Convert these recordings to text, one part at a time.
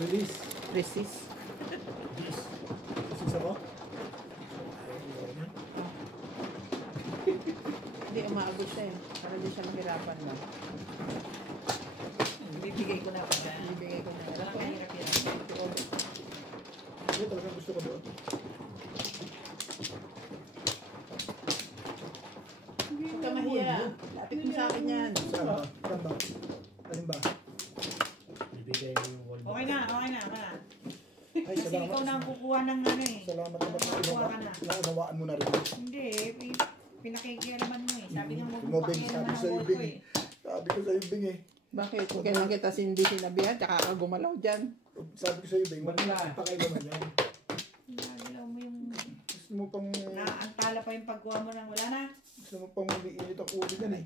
Release. Resist. Release. Resist ako? Hindi, umaabot siya eh. Para di siya mahirapan lang. Bibigay ko na pa. Bibigay ko na. Walang kahirap-hirap. Hindi, talagang gusto ko doon. Huwag ka mahiya. Lapit mo sa akin yan. Saan ba? Saan ba? Alin ba? Bibigay mo yung wall. Okay na, okay na. Ay, Kasi ikaw na ang kukuha ng ano eh. Salamat naman Kukuha ka na. naunawaan mo na rin. Hindi, pinakikialaman mo eh. Sabi nga mo, Tumobing, pakialaman sabi ng sa work ko ibing eh. Sabi ko sa ibing eh. Bakit? Kung kailan kita hindi sinabihan, tsaka ka gumalaw dyan. Sabi ko sa ibing, pakailaman yan. Nagalaw mo yung... Gusto mo pang... Naantala pa yung pagkuha mo ng wala na. Gusto mo pang umiinit ang ulo yan eh.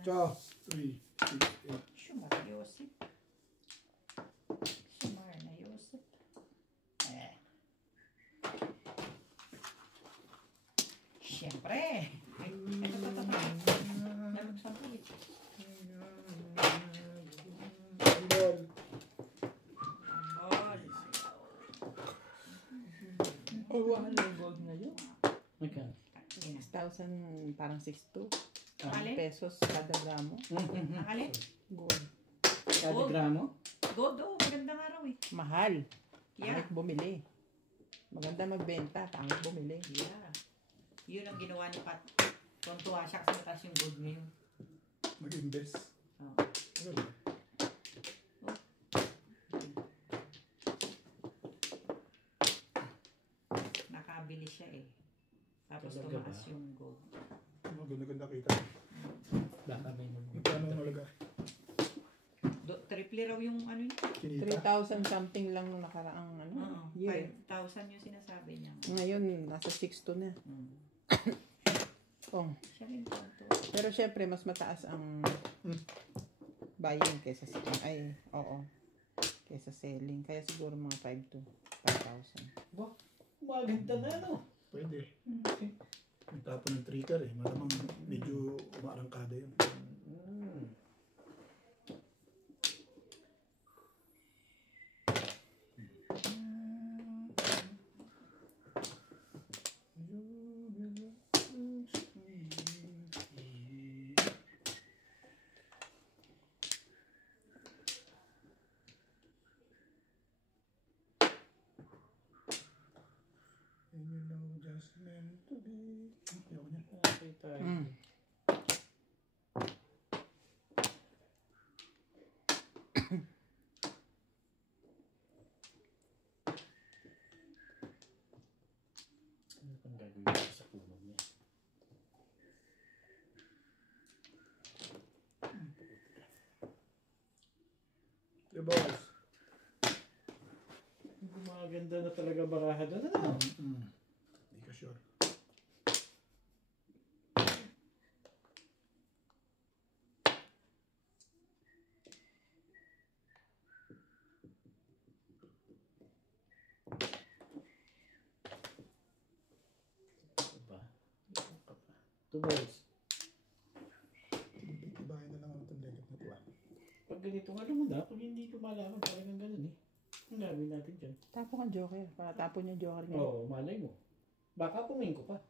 Ciao. 3, 6, 8. Shumar Yosip. Shumar na Yosip. Siyempre. Ito. Nalagsampo eh. Ball. Oh, wala yung gold ngayon. Magkano? 6,000, parang 6,200. Alin? Pesos kada gramo. Nakalin? Gold. Kada gramo? Gold, magandang araw eh. Mahal. Yeah. Pangit bumili. Maganda magbenta, pangit bumili. Yeah. Yun ang ginawa ni Pat. Tuntua siya kasi mataas yung gold ngayon. Mag-invest. Oh. Ano ba? Nakabili siya eh. Tapos Talaga tumaas ba? yung gold. Maganda kita. Baka may Magkano ang nalaga? Triple raw yung ano yun. Kinita? 3,000 something lang nung nakaraang Oo. year. 5,000 yung sinasabi niya. Ngayon, nasa 6,200 na. Oh. Siya rin po ito. Pero syempre, mas mataas ang buying kaysa selling. Kaysa selling. Kaya siguro mga 5 to 5,000. Ba? Maganda na no? Pwede. Nagtapon ng trigger eh. Malamang medyo umarangkada yun. And you know just meant to be. Ayaw niya. Okay tayo. Ano pang gagawin ko sa puno niya? The balls. Gumaganda na talaga baraha doon. Ano? Hindi ka sure. Ba? Two balls. Ibahin na lang ang itong legat na tuwa. Pag ganito, alam mo na, pag hindi lumalaman, talagang ganun eh. Ang gawin natin dyan. Tapo kang joker. Para tapon yung joker niya. Oo, malay mo. Baka pumin ko pa.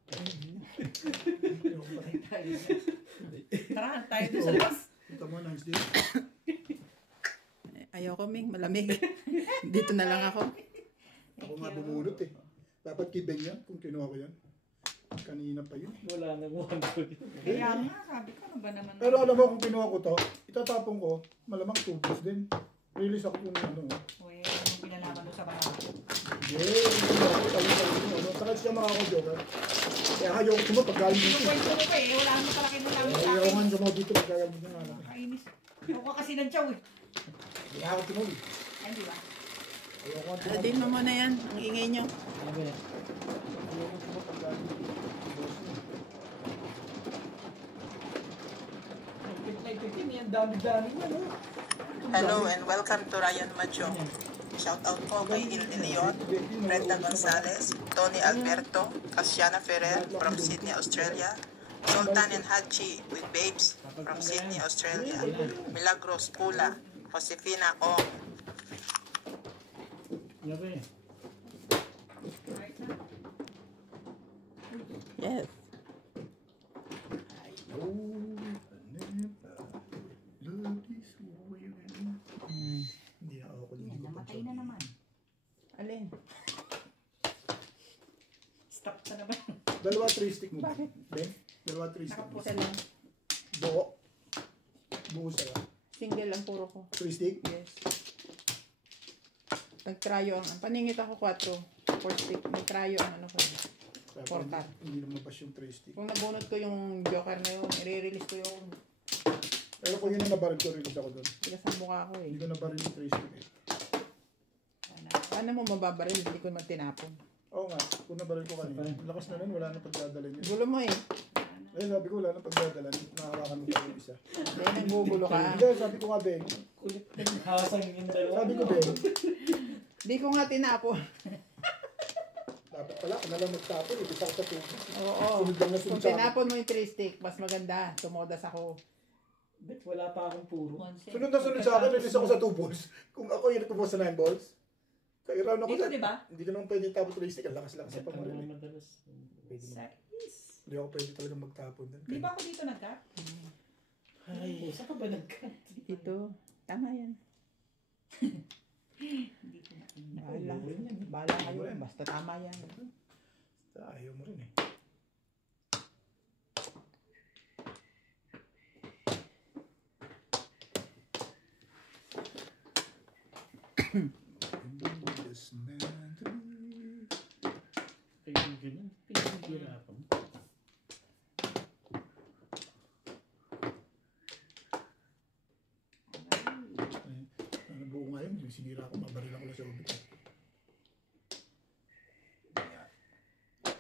Tara, tayo doon sa labas. Ito mo, nice din. Ayoko, Ming. Malamig. Dito na lang ako. Ako nga bumunot eh. Dapat kibeng yan kung kinuha ko yan. Kanina pa yun. Wala nang one good. Kaya nga, sabi ko, ano ba naman? Pero alam mo kung kinuha ko to, itatapon ko, malamang tubos din. Release ako kung ano. Uy, anong pinalaman doon sa baraha? Saka siya makaka-joker. Kaya ayaw ko mo pag-galing dito. Kwento mo pa eh, wala naman pala kinalaman sa Ayaw akin. nga mo dito pag-galing dito nga. Nakainis. Ako kasi nantsaw eh. Hindi ako tumuloy. Ay, di ba? Ayaw ko nga Aladin mo muna yan. Ang ingay nyo. Ano ba yan? Ayaw ko mo pag-galing dito. Yan, dami-dami niya, no? Hello and welcome to Ryan Macho. Shout out po kay Il De Leon, Brenda Gonzalez, Tony Alberto, Asiana Ferrer from Sydney, Australia, Sultan and Haji with Babes, from Sydney, Australia. Milagros Pula, Josefina Ong. Gabi. Yes. Hindi ako Yan, hindi ko namatay na naman. Alin? Stop na naman. Dalawa 3 stick mo. Bakit? Ben? Dalawa 3 stick mo. Isa lang. Buo. Buo sa'yo. Single lang puro ko. 3 stick? Yes. Nagtrayo ang paningit ako 4. 4 stick. Nagtrayo ang ano ko. Para Four card. hindi lumabas yung 3 stick. Kung nabunot ko yung joker na yun, i-release ko yung Pero kung yun ang nabaril ko, release ako doon. sila sa mukha ko eh. Hindi ko nabaril yung 3 stick eh. Paano mo mababaril? Hindi ko man tinapon. Oo nga, kung nabaril ko kanina. Lakas na nun, wala na pagdadalhin yun. Gulo mo eh. Eh, sabi ko, wala na pagdadalhin. Nakahawakan mo pa yung isa. Dahil nanggugulo ka. Hindi, sabi ko nga, Ben. Kulit na hasang yung dalawa. Sabi ko, Ben. Hindi ko nga tinapon. Dapat pala, ako na lang magtapon. Ibig ako sa tubig. Oo. Sunod lang na Kung sunod sa akin. tinapon mo yung 3 stick, mas maganda. Tumodas ako. Bet wala pa akong puro. Sunod na sunod sa akin, release ako sa 2 balls. Kung ako yung nagpo sa 9 balls, kaya round ako Dito, sa... di ba? Hindi ka naman pwede tapon 3 stick. Ang lakas-lakas sa Bet ang pamaril. mga madalas. Pwede mo. Size. Hindi ako pwede talaga magtapon doon. Di ba ako dito nagka? Ay, saan ka ba nagkat? Dito. Tama yan. Hindi ko na. Bahala. Bahala kayo. Basta tama yan. Ayaw mo rin eh. This man to be. Kaya yung ganun. Pinaghihirapan. Ano buo nga yun, yung sinira ko, mabaril ako lang sa ubit.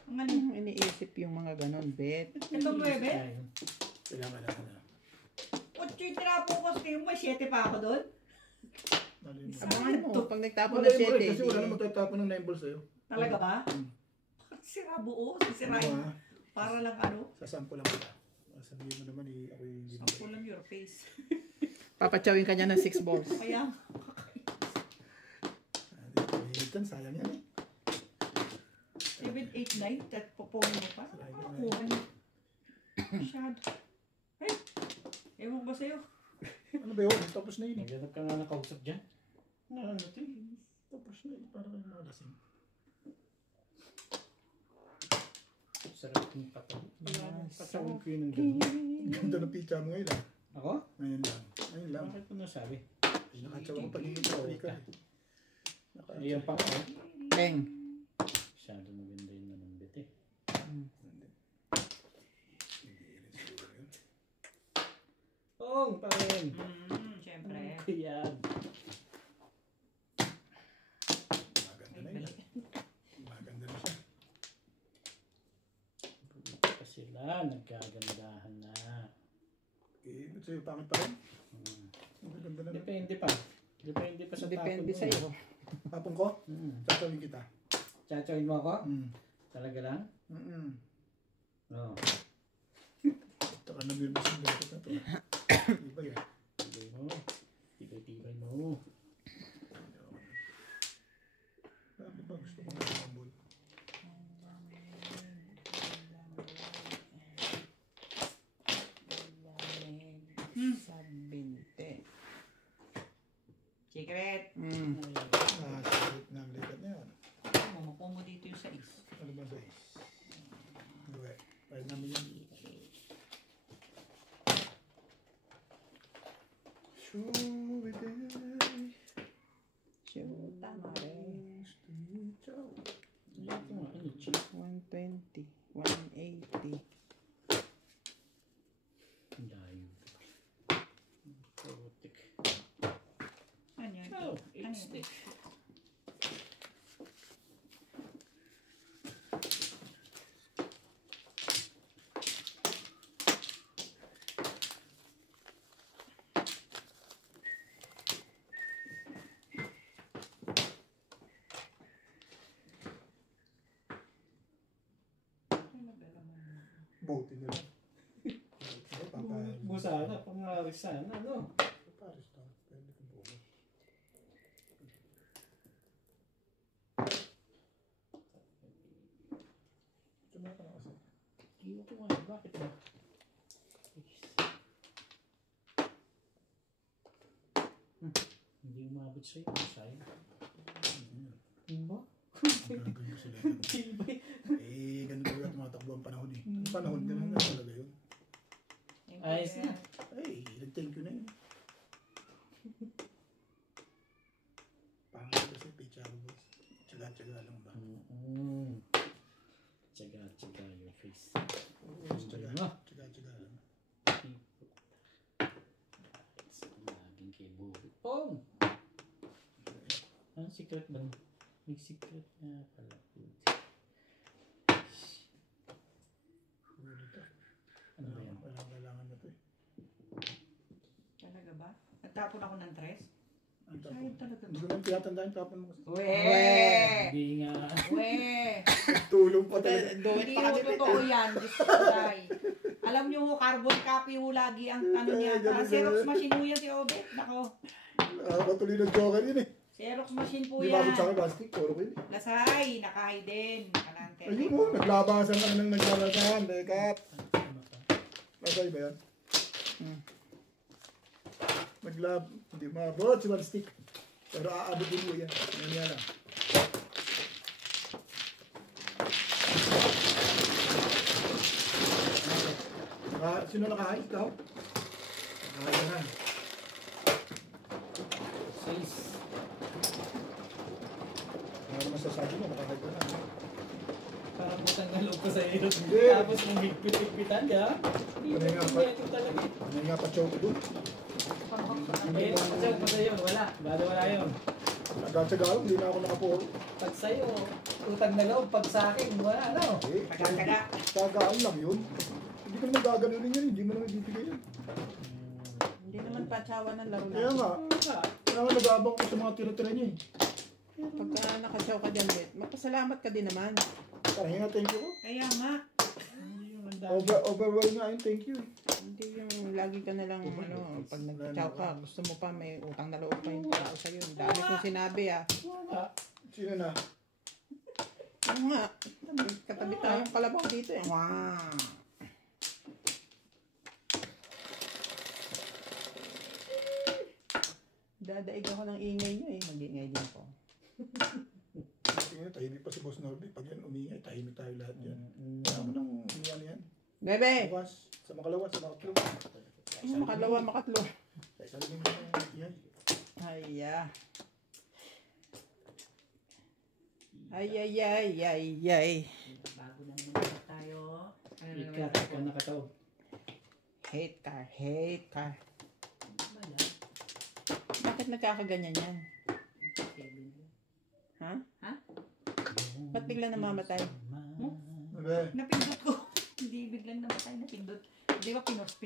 Ang ano? Iniisip yung mga ganon, bet. Itong 9? Kailangan na. 8 yung tinapo ko sa tingin mo, 7 pa ako doon. Abangan mo. Pag nagtapon Wala na mo rin, 7, kasi wala na magtatapon ng 9 balls sa'yo. Talaga ba? Sira buo, sisirain. Ano, Para lang ano, sasampo lang pala. Sabihin mo naman eh, ako yung hindi. sample lang your face. papatsawin ka niya ng 6 balls. Kaya, Hilton, sayang yan eh. 7, 8, 9, at popongin mo pa. Kuha niya. Masyado. Ay, ewan ba sa'yo? Ano ba yun? Tapos na yun eh. Naghanap ka nga nakausap dyan. Na ano to eh. Tapos na yun, para kayo malasing. Sarap yung patawin. Patawin ko yun ng gano'n. Ganda ng pizza mo ngayon ah. Ako? Ngayon lang. Ngayon lang. Bakit mo nasabi? Ay, nakatsawa ko pagiging sa Africa eh. Ayan pa ako. Beng. Masyado maganda yung nanambit eh. Ong, pa rin. Siyempre. Ano yan? Maganda na yun. Maganda na siya. Pa sila, nagkagandahan na. Eh, ba't sa'yo pangit pa rin? Maganda na. Depende pa. Depende pa sa Depende tapon mo. sa'yo. Tapong ko, tatawin kita. Tsatsayin mo ako? Mm. Talaga lang? No. Taka na nervous yung dapat na to. Iba yan. Tibay mo. Tibay mo. Bakit ba gusto ko mag-humble? Sa 20. Secret. Salit na ang likat niya. Mumuko mo dito yung 6. Ano ba sa'yo? Gawin. Pahit namin yun. Sure, tama rin. Ayan ko nga. Ano, cheap? 120. 180. Ang layo. Putik. Ano yun? Oh, Ano yun? 8 stick. Boating nila. Busa sana, pangaris sana, no? Paris na. Pwede kong bukas. Tumaka na kasi. Iwan ko nga, bakit ba? Hindi umabot sa'yo, sayang. Ano? Gagawin ko sila. Tibay. Ganun talaga tumatakbo ang panahon eh. Ang panahon, ganun na talaga yun. Ayos na. Ay, thank you na yun. Pangalan kasi, Picharo boys. Tsaga-tsaga lang ba? Tsaga your face. Oo, tsaga-tsaga lang. Laging kay Bobby. Pong! Anong secret ba? May secret nga pala. Huli ka. Ano ba yan? Walang kailangan na to eh. Talaga ba? Nagtapon ako ng tres? Ang Sayang talaga. Hindi ko lang tiyatandaan, tapon mo kasi. Weh! Hindi nga. Weh! Tulong pa talaga. Hindi mo totoo yan. Diyos ko, Day. Alam nyo, carbon copy ho lagi ang ano niya. Xerox machine ho yan si Obet. Nako. Patuloy ng joker yun eh. Xerox machine po Di yan. bakit sa akin, plastic, puro ko yun. Lasay, naka-hidden. Kanante. Ayun mo, naglabasan ka nang naglalasahan. Dekat. Nasay ba yan? Naglab, hindi mabot si one stick. Pero aabot din mo yan. Yan yan lang. Sino nakahayos daw? Nakahayos na. Size. Ano masasabi mo, nakahayos na. Parang butang na loob ko sa iyo. Hindi. Tapos mong higpit-higpitan, di ba? Hindi Ano nga mo pa? ito talaga. Ano nga pa choke doon? Eh, saan pa sa'yo? Wala. Bado wala yun. Nagkatsagalong, hindi na ako nakapuro. Pag sa'yo, utang na loob. Pag sa akin, wala, ano? Eh, Taga-taga. tagaan lang yun. Hindi ko naman gaganunin yun, hindi mo naman bibigay yun. Hindi naman patsawa ng laro Kaya nga, kaya nga nag-aabang ko sa mga tira-tira niya eh. Pagka nakatsaw ka dyan, Bet, magpasalamat ka din naman. Parang nga, thank you ko. Kaya nga. Hindi yung ang dami. Overwhelmed nga yun, thank you. Hindi yung lagi ka na lang, ano, pag nagtsaw ka, gusto mo pa, may utang na loob pa yung tao sa'yo. Dami kong sinabi, ah. Sino na? Ano nga, katabi tayong kalabaw dito, eh. Wow! Dadaig ako ng ingay niyo, eh. Mag-iingay din ako. Tingnan, tahimik pa si Boss Norby. Pag yan umingay, tahimik tayo lahat yan. Kaya mo nang umiyan yan. Bebe! Bukas, sa makalawa, sa makatlo. Makalawa, makatlo. Sa isang linggo na yan. Ay, ay. Bago na naman tayo. Ano na Ikat naman ka nakataob. Hate car. Wala. Bakit nagkakaganyan yan? Ha? Ha? Ba't bigla namamatay? Abe, Napindot ko. Hindi biglang namatay. Napindot. Di ba pinapos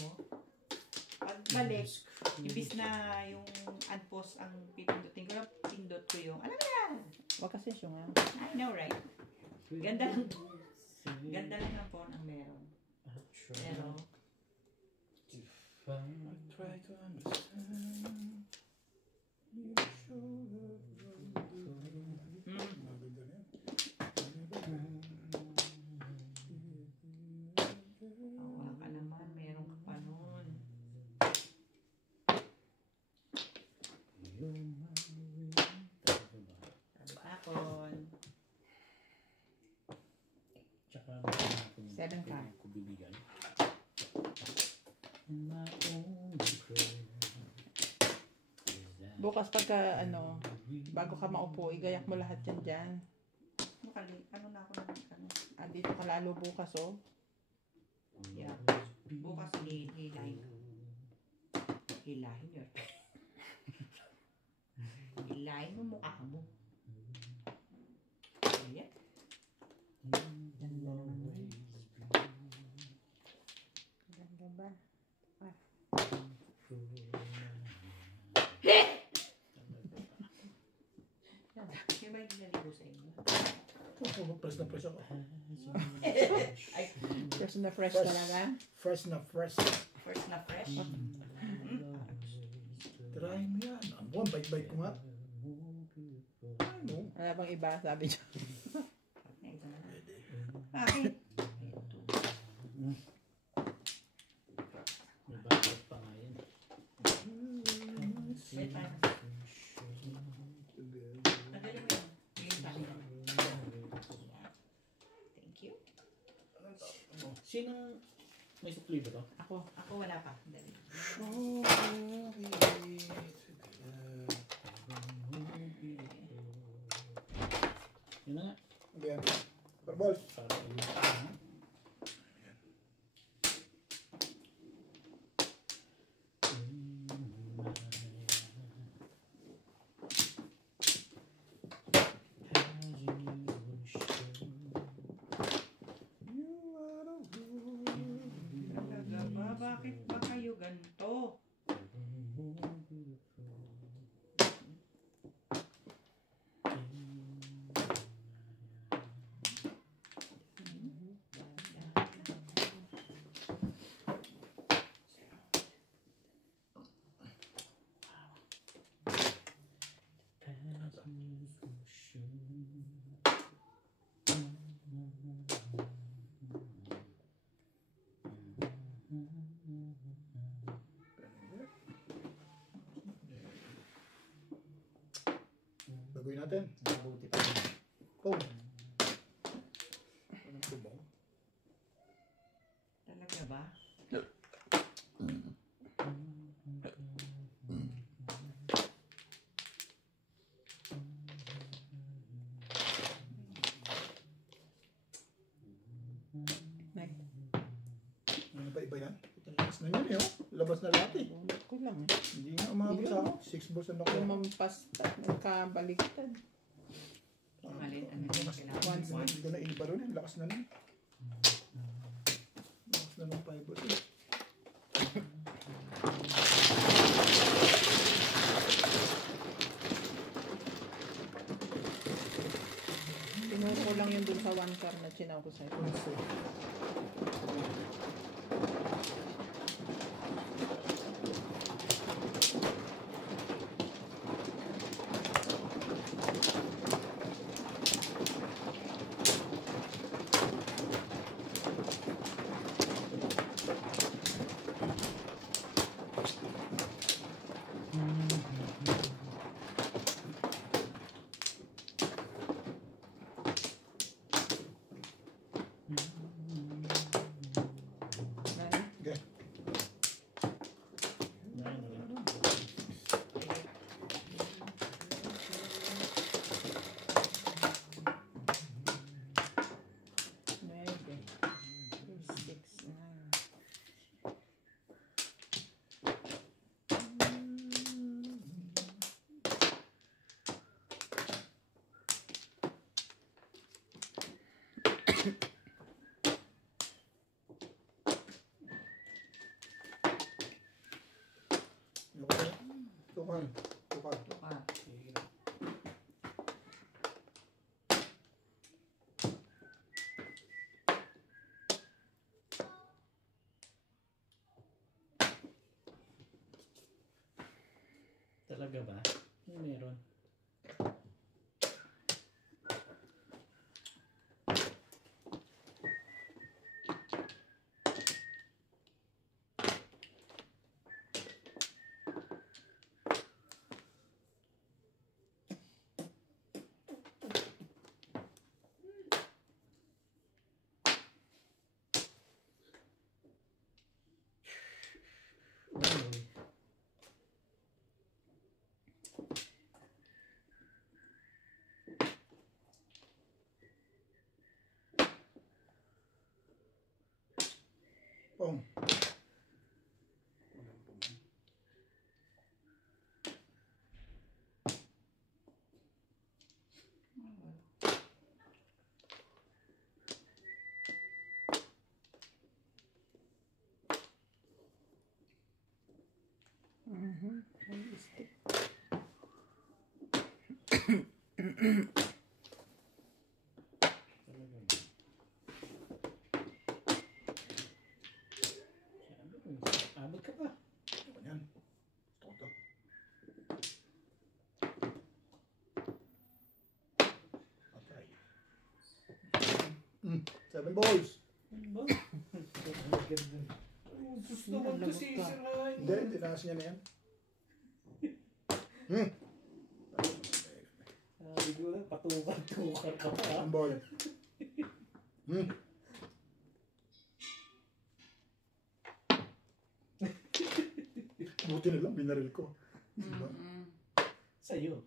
mo? Pagbalik, ibis na yung unpause ang pipindutin ko, pindot ko yung, alam mo yan! Huwag kasi syunga. I know, right? Ganda lang po. Ganda lang ng phone ang meron. Pero, try to understand. You show the maganda na yan. awa ka naman, meron ka pa nun. Sabakon. Tsaka, 7 ka. ko bibigay. And my own prayer is that Bukas pagka, ano, bago ka maupo, igayak mo lahat yan dyan. Ano na ako ng ano? Dito ka lalo bukas, oh. Yeah. Bukas hilahin ko. Hilahin yun. Hilahin mo mukha mo. Ayan. Ganda naman. Ganda ba? Kaya ba hindi naligo sa inyo? Press na press ako. Ay, Fresh na fresh Fresh. talaga. Fresh na fresh. First na fresh. Try mo yan. Ang buwan, bite-bite ko nga. Ano? Wala bang iba, sabi niya. Bakit? May bakit pa nga yan. Wait tayo. Madali mo yan. Game tayo. Thank you. Sinong may sukli ba to? Ako wala pa. Dali. Yun na nga. Ano yan? Parbol. Para ayun. Talaga ba? Bakit ba kayo ganito? Baguhin natin. Mabuti pa. Boom. Anong tumaw? Talaga ba? Next. Ano ba iba yan? Labas na yun eh, oh. Labas na lahat eh. Bunot ko lang eh. Hindi nga umabot sa ako. 6 balls na ako. Lumampas at nagkabaliktad. Alin, ano yung kailangan? Once One. Hindi ko na iba rin eh. Lakas na nun. Lakas na ng 5 balls eh. Tinuro ko lang yun dun sa 1 car na chinaw ko sa'yo. Okay. Nueve. 6, 9. Tukar. Tukar. Ah, Talaga ba? Ano meron? Ano? Pong. Stick. Talaga ba? Sabi ko, 7 balls. Ba? Oh, sus naman Alam mo kasi ka. sirain. Hindi, tinaas niya na yan. Hmm. Sabi ko lang, patukar-tukar ka pa. Ang ball. Hmm. Buti na lang, binaril ko. Diba? Sa'yo.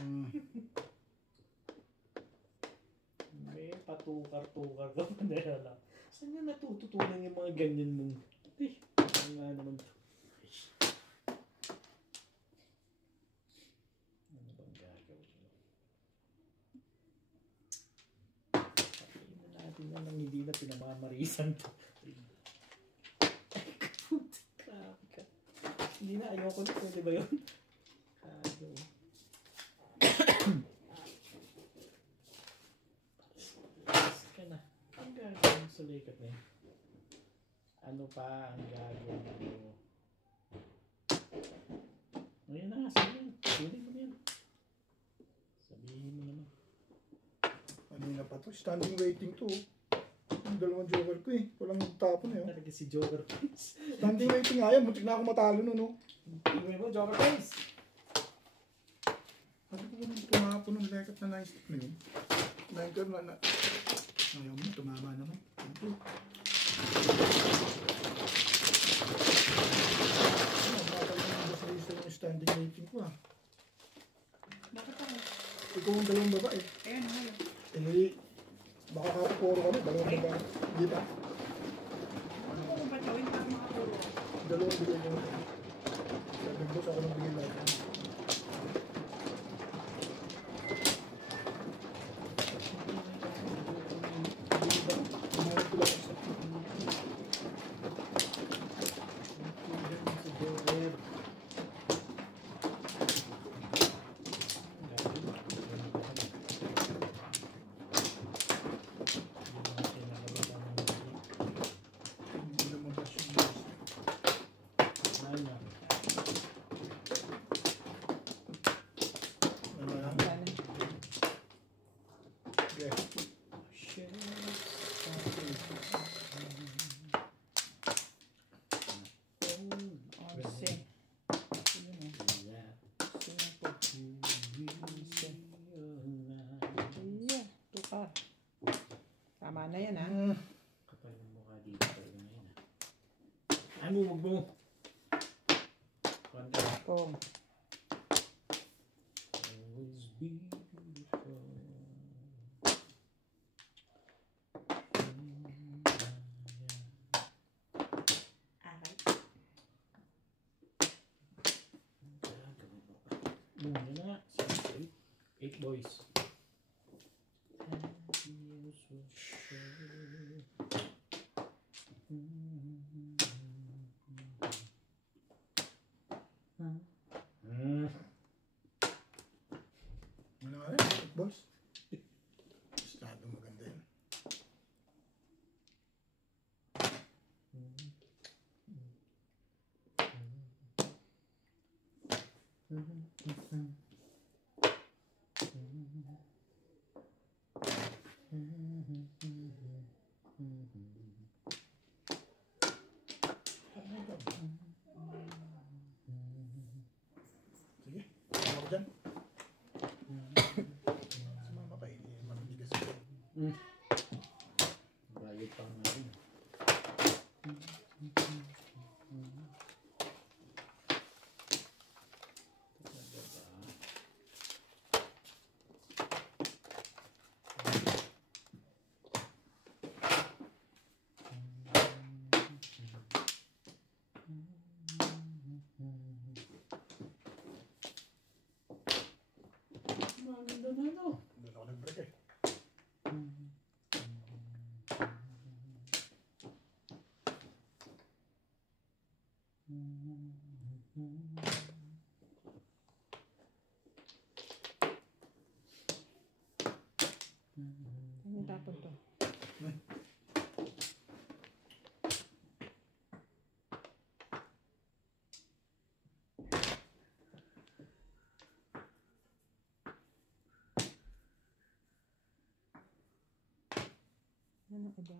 Mm. May patukar-tukar ka pa na lang. Saan nga natututunan yung mga ganyan mong... Ano nga naman to? Ano bang gagawin mo? Sabihin na natin na nang hindi na pinamamarisan to. Grabe ka. Hindi na, ayoko na. Pwede ba yun? Ayaw. Ka na. Ang gagawin sa likat na yun? Ano pa ang gagawin mo? Ngayon na, sabihin. Sabihin mo yan. Sabihin mo naman. Kanina pa to, standing waiting to. Yung dalawang joker ko eh. Walang tapon eh. Oh. Talaga si Joker Face. Standing waiting nga yan, muntik na ako matalo nun. Oh. Tingnan mo, Joker Face! Sabi ko kung tumapon ng lekat na nice stick na yun. Ninker na. Ayaw mo, tumama naman. Thank you. Yung standing waiting ko ah. Bakit ako? Ikaw ang dalawang babae. Ayun, ngayon. Eh, baka kapapuro kami, dalawang babae. Di ba? Ano ko ba gawin para makaturo? Dalawang bigay ko. Sabi ko sa ako ng bigay lang. Hindi lumabas yung ano lang. Wala na. Okay. Onse. Yun eh. Cinco. Iya, tukar. Tama na yan ah. Kapal yung mukha dito talaga ngayon. Ano, wag mo? Wanda. Kung. Always beautiful. Aray. Yun na nga. 8 boys. Ano nga rin, boss? Estado maganda yun. Sige, tama ko dyan. Sumama kayo, matigas ko. Bayad pa natin. Maganda na no. Doon ako nag-break eh. Ano tapon to? ng iba.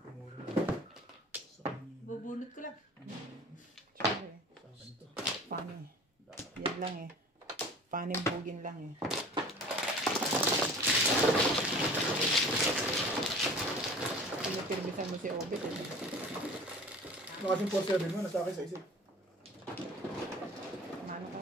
Kumura na. Sa kanya. Bubunot ko lang. Sorry. Sa akin to. Funny. Yan lang eh. Funny bugin lang eh. Pinapirmisan mo si Obit eh. Nakasing 4-7 mo, nasa akin sa isip. Ano ka?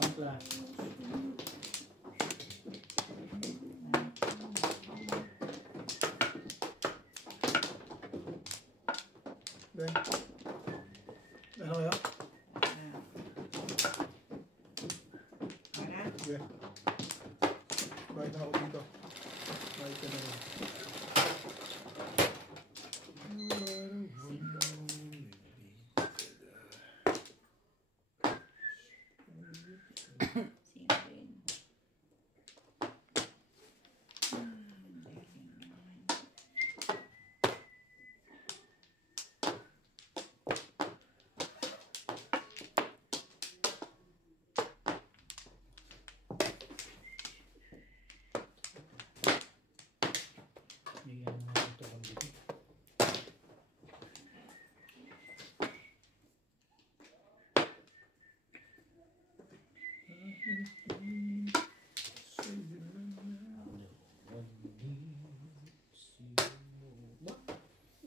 One plus. Ben. Ano kaya? Para. Sige. Bayad na ako dito. Bayad ka na rin. Siyempre. Bigyan mo ito kung dito.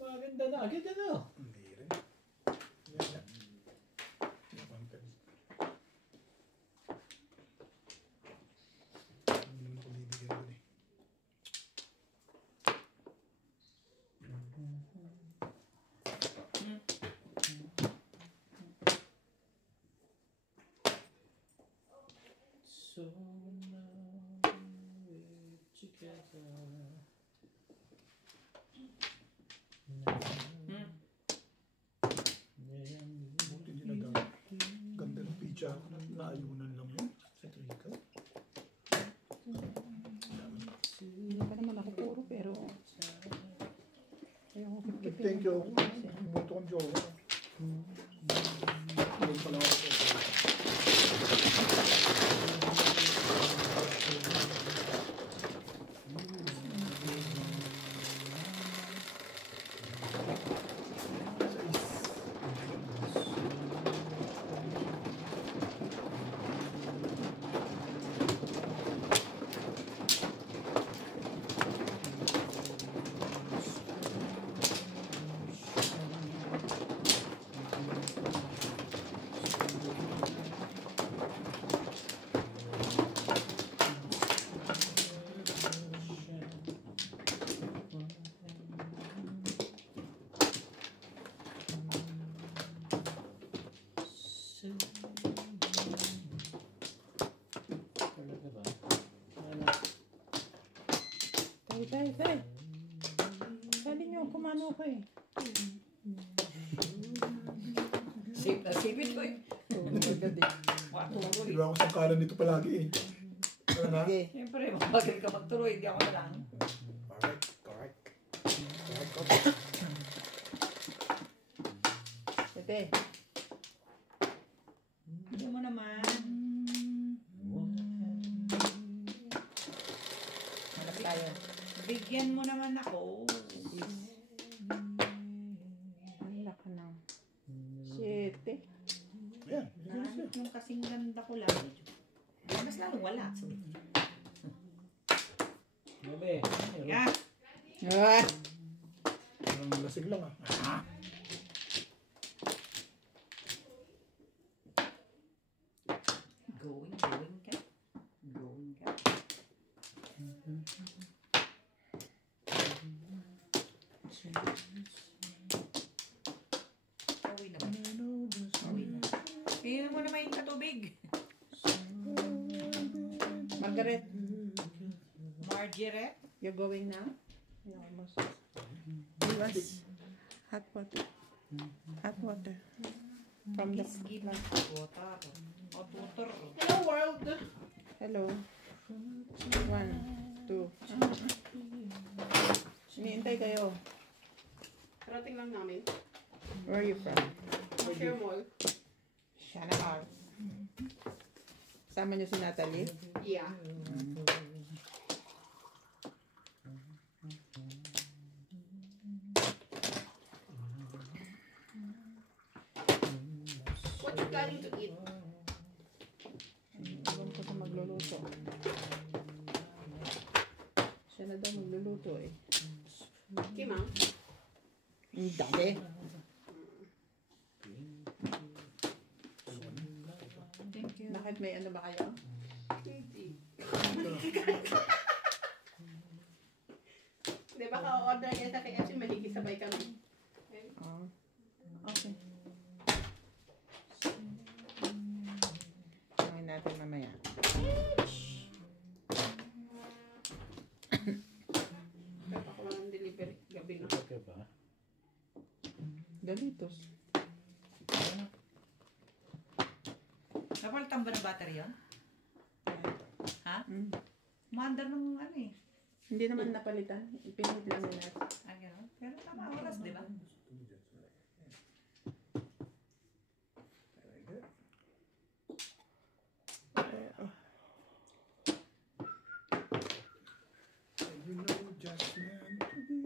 Maganda na. Agad na. Hindi rin. Yan, yan. Yan, kan. Hindi naman ako bibigyan ko eh. So now we're together. Buti hindi nagamit. Ganda ng pizza. Naayunan lang yun. Sa trika. Hindi pa naman ako puro pero ayoko kipkipin. Thank you. Buto kong jowa. Tulog pala ako sa Talaga ba? Ano? Tay. Sabi niyo, kumano ko eh. Sip na sipit ko eh. Agad eh. Matuloy. Diba ako sangkalan dito palagi eh. Ano na? Sige. Siyempre, mabagal ka magtuloy. Hindi ako na lang. Correct. Tete. Hindi mo naman. Hanap tayo. Bigyan mo naman ako. Hanap ka ng 7. Ayan. Nahanap yung kasing ganda ko lang. Mas lalo wala. Gabi. Yeah. Ah! Ang lasig lang ah. Going ka. Going ka. Uwi naman. Uwi na. Tingnan mo naman yung katubig. Margaret, Margaret. you're going now? Yeah, almost. Give us hot water. Hot water. From the Please give me water. Hot water. Hello world! Hello. 1, 2. Iniintay kayo. Karating lang namin. Where are you from? Share mall. Shanahar. Sama niyo si Natalie? Yeah. What you planning to eat? Alam ko sa magluluto. Siya na daw magluluto eh. Kimang? Dati. Thank you. Bakit may ano ba kayo? Hindi. Di ba ka-order kayo sa KFC, makikisabay kami. Oh. Okay. Tawin natin mamaya. Kaya ako lang delivery gabi na. Okay ba? Dalitos. Napalitan ba ng battery yun? Ha? Mm. Maandar ng ano eh. Hindi naman napalitan. Pinahid lang nila. Ah, gano'n. Pero tama oras, di ba? You know just meant to be.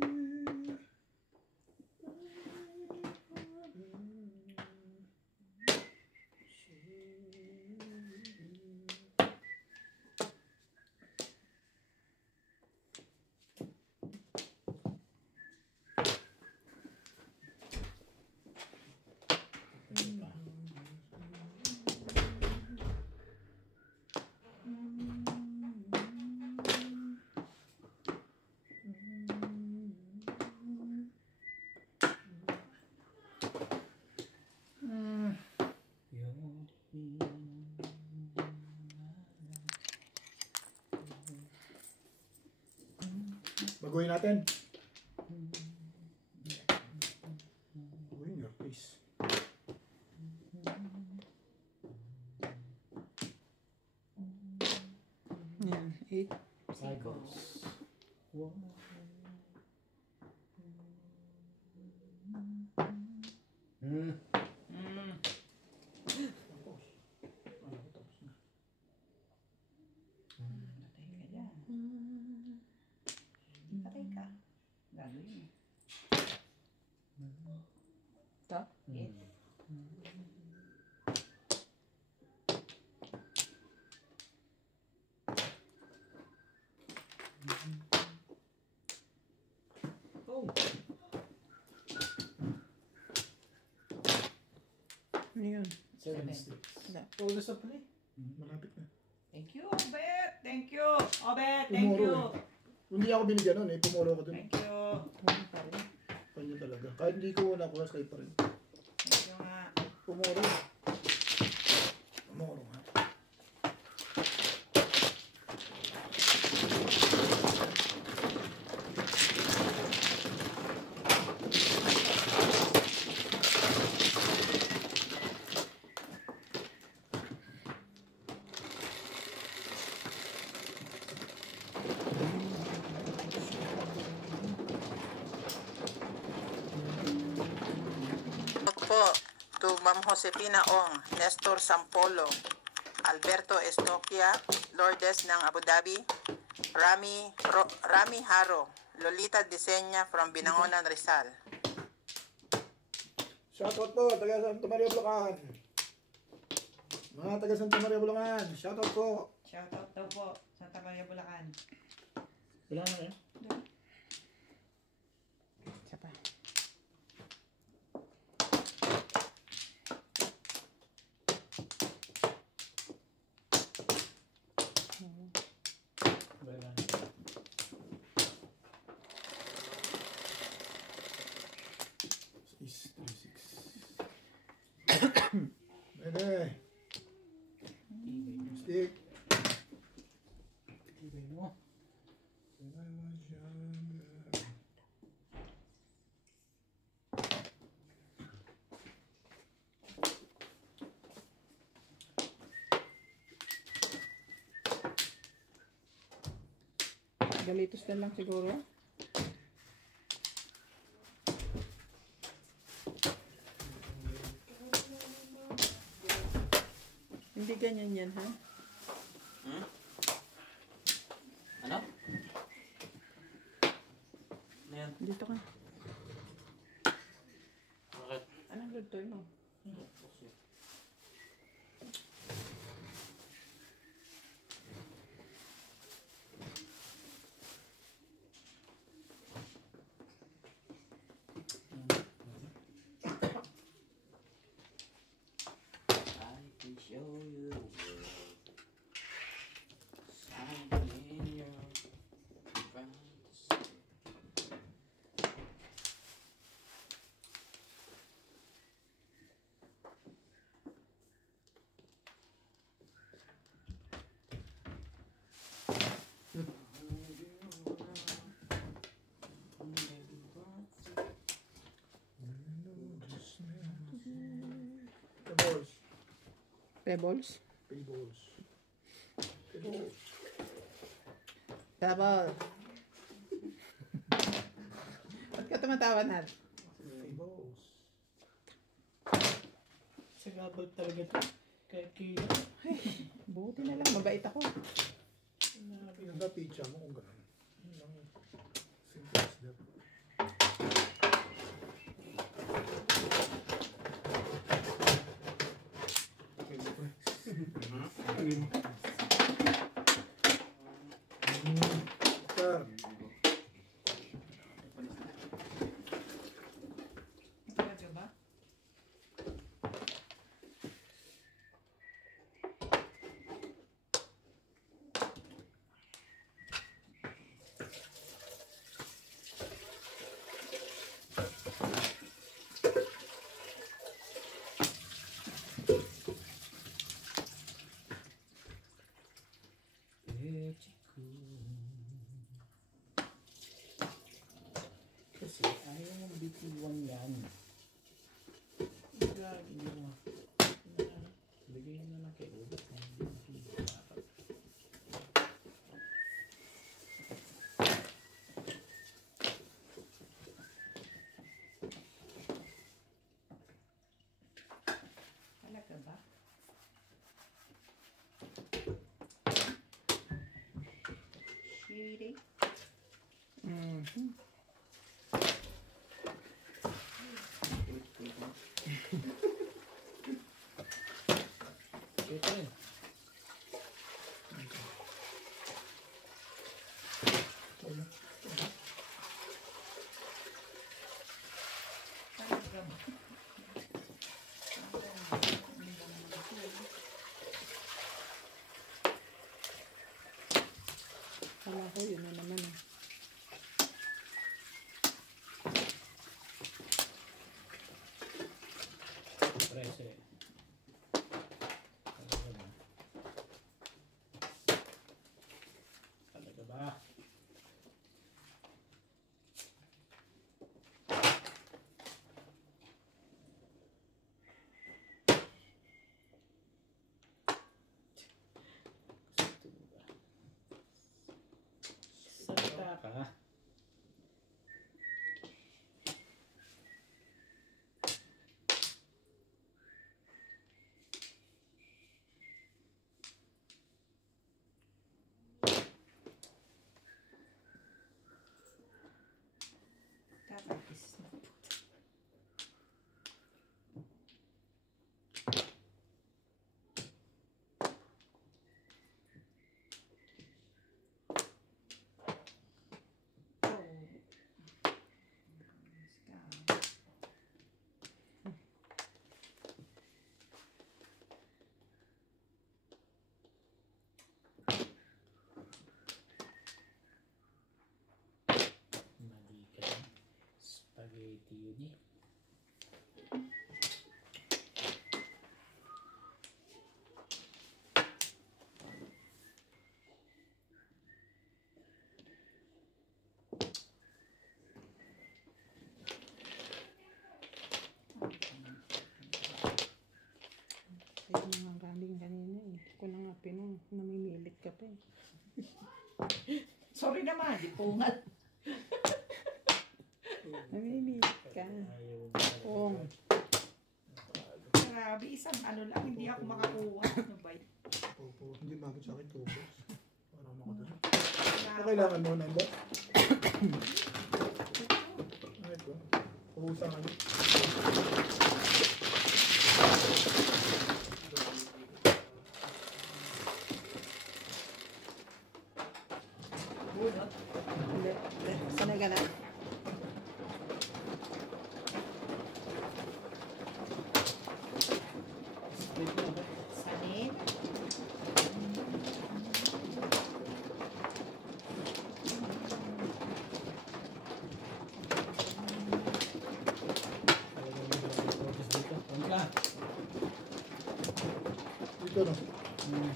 Baguhin natin. Baguhin your face. Yan. 8. Cycles. Wow. Hmm. Tapos. Ano ko tapos na. Patay ka dyan. Patay ka. Gagawin eh. Ito? Yes. Oh. Ano yun? 7 Seven. sticks. Wala. Told us up pala eh. Malapit na. Thank you, Obet! Thank you! Obet, thank Tumuro you! eh. Hindi ako binigyan nun eh. Pumuro ko dun. Thank you! Ano pa rin? Kanya talaga. Kahit hindi ko nakuha, sa'yo pa rin. Thank you nga. Pumuro. Pumuro nga. Po to Ma'am Josefina Ong, Nestor Sampolo, Alberto Estoquia, Lourdes ng Abu Dhabi, Rami Haro, Lolita Diseña from Binangonan, Rizal. Shoutout po, taga Santa Maria Bulacan. Mga taga Santa Maria Bulacan, shoutout po. Shoutout daw po, Santa Maria, Bulacan. Wala na eh. Isa pa. Wala na. Is 36. Pwede. Stick. Ibay mo. When I was young. Galitos na lang siguro. Hindi ganyan yan, ha? Ano? Ayan. Dito ka. Bakit? Anong luto mo? I can show you the world. Something in your fantasy. Pebbles. Pebbles? Pebbles. Pebbles. Double. Ba't ka tumatawa na? Pebbles. Sa gabal talaga ito. Kahit kilo. Buti na lang, mabait ako. Yung pizza mo kung gano'n. Yun lang. Simple as that. Sir, Talaga ba? Kasi ayaw mong bitiwan yan. Lagi mo. Bigay na lang kay Ubat. Talaga ba? Shitty. Mhm. Ito rin. Talaga ba? Kala ko, yun na naman. Prese. Talaga ba? Salita ka. Kakakis na. Mali ka lang. Spaghetti yun eh. Ayun na nga galing kanina eh. Ko na nga pinong, namimilit ka pa eh. Sorry naman, di pungal. Namimili ka. Ayaw mo. Oo. Grabe, isang ano lang, hindi ako makakuha. Ano ba yun? Opo, hindi mabot sa akin 2 balls. Parang makadala. Wala Kailangan mo na ba? Ano ito? Puhusan ka niyo. bunot. Hindi. Sanay ka na. Wait lang ba? Sanit. Talagang hindi ko lang focus dito. Pangka. Dito no?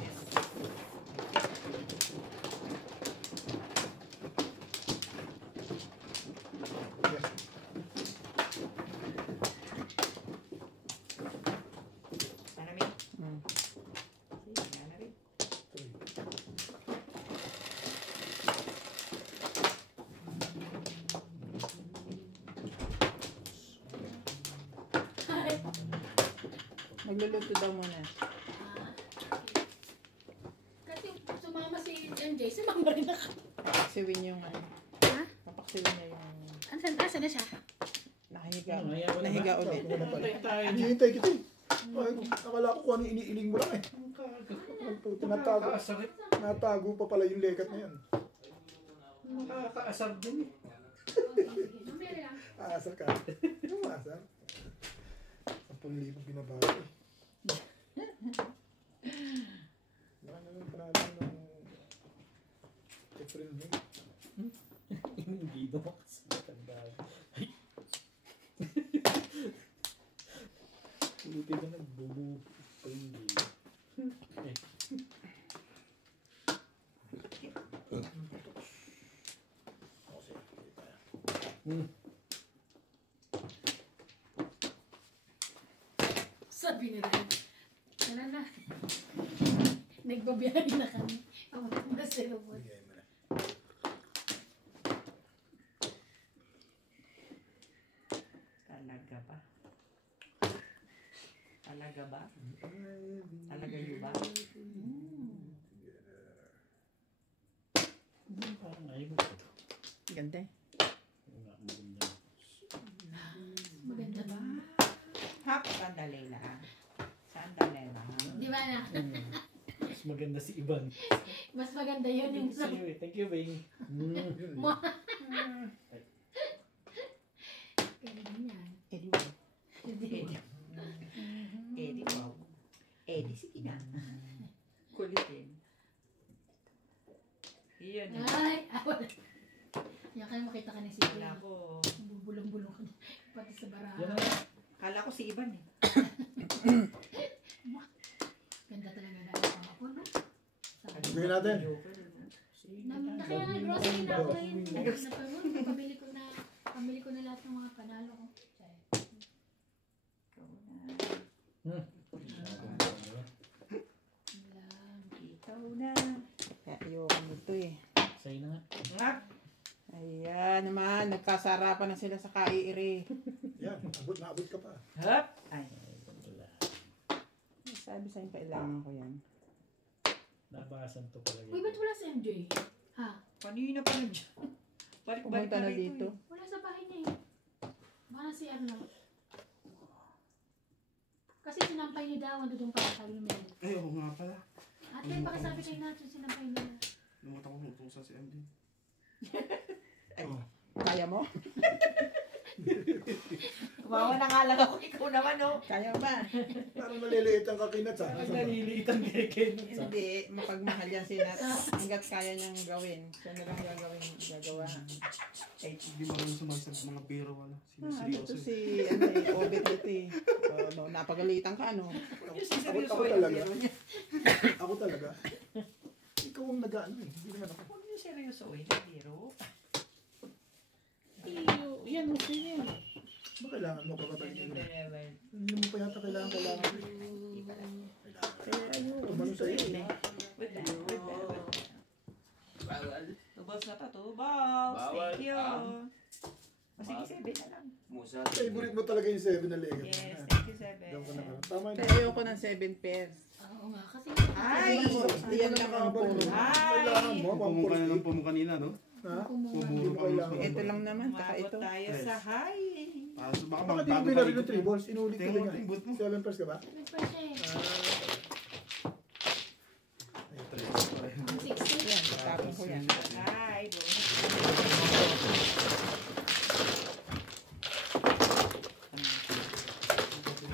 Yes. Sana may. Hmm. Sige, sana rin. Magluluto daw muna. Kasi sumama si MJ, sumama rin ako. Papaksiwin yung ano. Ha? Papaksiwin niya yung Asan na siya? nahiga. Ano, ayaw mo na ba? Nahiga ulit. Wala pa. Tayo tayo. Hinihintay kita eh. Ay, akala ko kung ano iniiling mo lang eh. Ang kagat. Tinatago. Nakakaasar. Natago pa pala yung lekat na yan. Nakakaasar din eh. Mamaya lang. Aasar ka. Yung aasar. 10,000 binabago eh. Baka naman panalo ng April May. Hindi naman kasi matandaan. Ay. Ulitin na nagbubuo pa hindi. Eh. Sabi nila, wala na. Nagbabiyahe na kami. Ako na cellphone. Bigay mo na. Talaga ba? Talaga ba? Talaga yun ba? Parang ayaw mo ito. Ganda eh. Nga, maganda. Maganda ba? Hap, sandali lang. Sandali lang. Di ba na? Mas maganda si Ivan. Mas maganda yun yung sa... Sa'yo eh. Thank you, Bing. Mo. Ganyan yan. Anyway. Hindi. Eddie, wow. Eddie, sige na. Kulitin. Iyan eh. Ay! Wala. Yan kayo makita ka ni si Kala ko, Bubulong-bulong ka. Pati sa baraha. Yan ang kala ko si Ivan eh. Ganda talaga na ang mama ko, no? Sabi Bigyan natin. Kaya nga grocery na ako ngayon. Pamili ko na lahat ng mga panalo ko. Ikaw na. Kaya ayoko nito eh. Sa'yo na nga. Nga. Ayan naman, nagkasarapan na sila sa kaiiri. Yan, abot na abot ka pa. Hap. Ay. Wala. Sabi sa'yo, kailangan ko yan. Nabasan to pala Uy, ba't wala si MJ? Ha? Kanina pa na dyan. Balik-balik Pumunta na rito dito. eh. Wala sa bahay niya eh. Baka si ano. Kasi sinampay niya daw, ando doon pala, sabi ni Mel. Ay, oo nga pala. Ate, baka sabi kayo natin, sinampay niya. Lumatang ko utusan si MD. Kaya mo? Kumawa na nga lang ako. Ikaw naman oh. Kaya ba? Parang maliliit ang kakinat sa Ang naliliit ang keke. Hindi, mapagmahal yan si Nat. Hanggat kaya niyang gawin. Siya na lang gagawa. Ay, hindi mo rin sumansag sa mga biro, wala. Ah, Siniseryoso. ito si, ano eh, Obet dito eh. No, napagalitan ka, ano? Ako talaga. Ako talaga. Ikaw ang nag-ano eh. Hindi naman ako. Huwag niyo seryoso eh. Biro. Yan, gusto niya. Ba kailangan mo papabalikin mo na? Level. Hindi mo pa yata kailangan. Kaya ayoko. Tumano sa iyo eh. Wait lang. Wait lang. Bawal. balls na to. 2 balls. Bawal. Thank you. Ah. O sige, 7 na lang. Musa. Favorite mo talaga yung 7 na Lego. Yes, thank you, 7. Diyan ko na ka. Tama yun. Pero ayoko ng 7 pairs. Oo nga, kasi Ay! Yan lang ang puro. Kailangan mo, Pumukha na ng 140. pumu kanina, no? Ha? Pumuro Hindi mo ka kailangan. ng Ito lang naman, saka Umabot ito. tayo Yes. sa high. So baka Bakit di mo magbago binari tayo. ng 3 balls? Inulit ko Tingnan mo, rin tingnan mo. 7 pairs ka ba? 7 pa siya eh. Ay, 3 pa rin. 160. Yan, tapos ko yan. High. Bonus.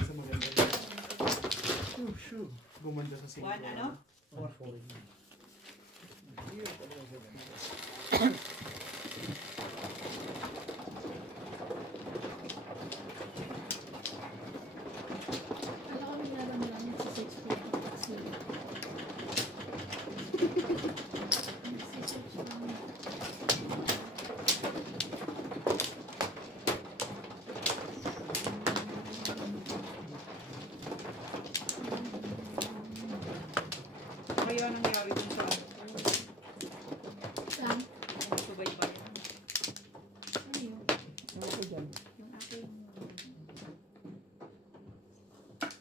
Sa maganda. Shoo. Gumanda sa 5. 1 ano? Kala ko naglaban lang yun sa 6 p.m. Kasi nagsisearch lang. Kaya nangyari dun sa Saan? subaybayan. Ano yun? Ano ko dyan? Yung aking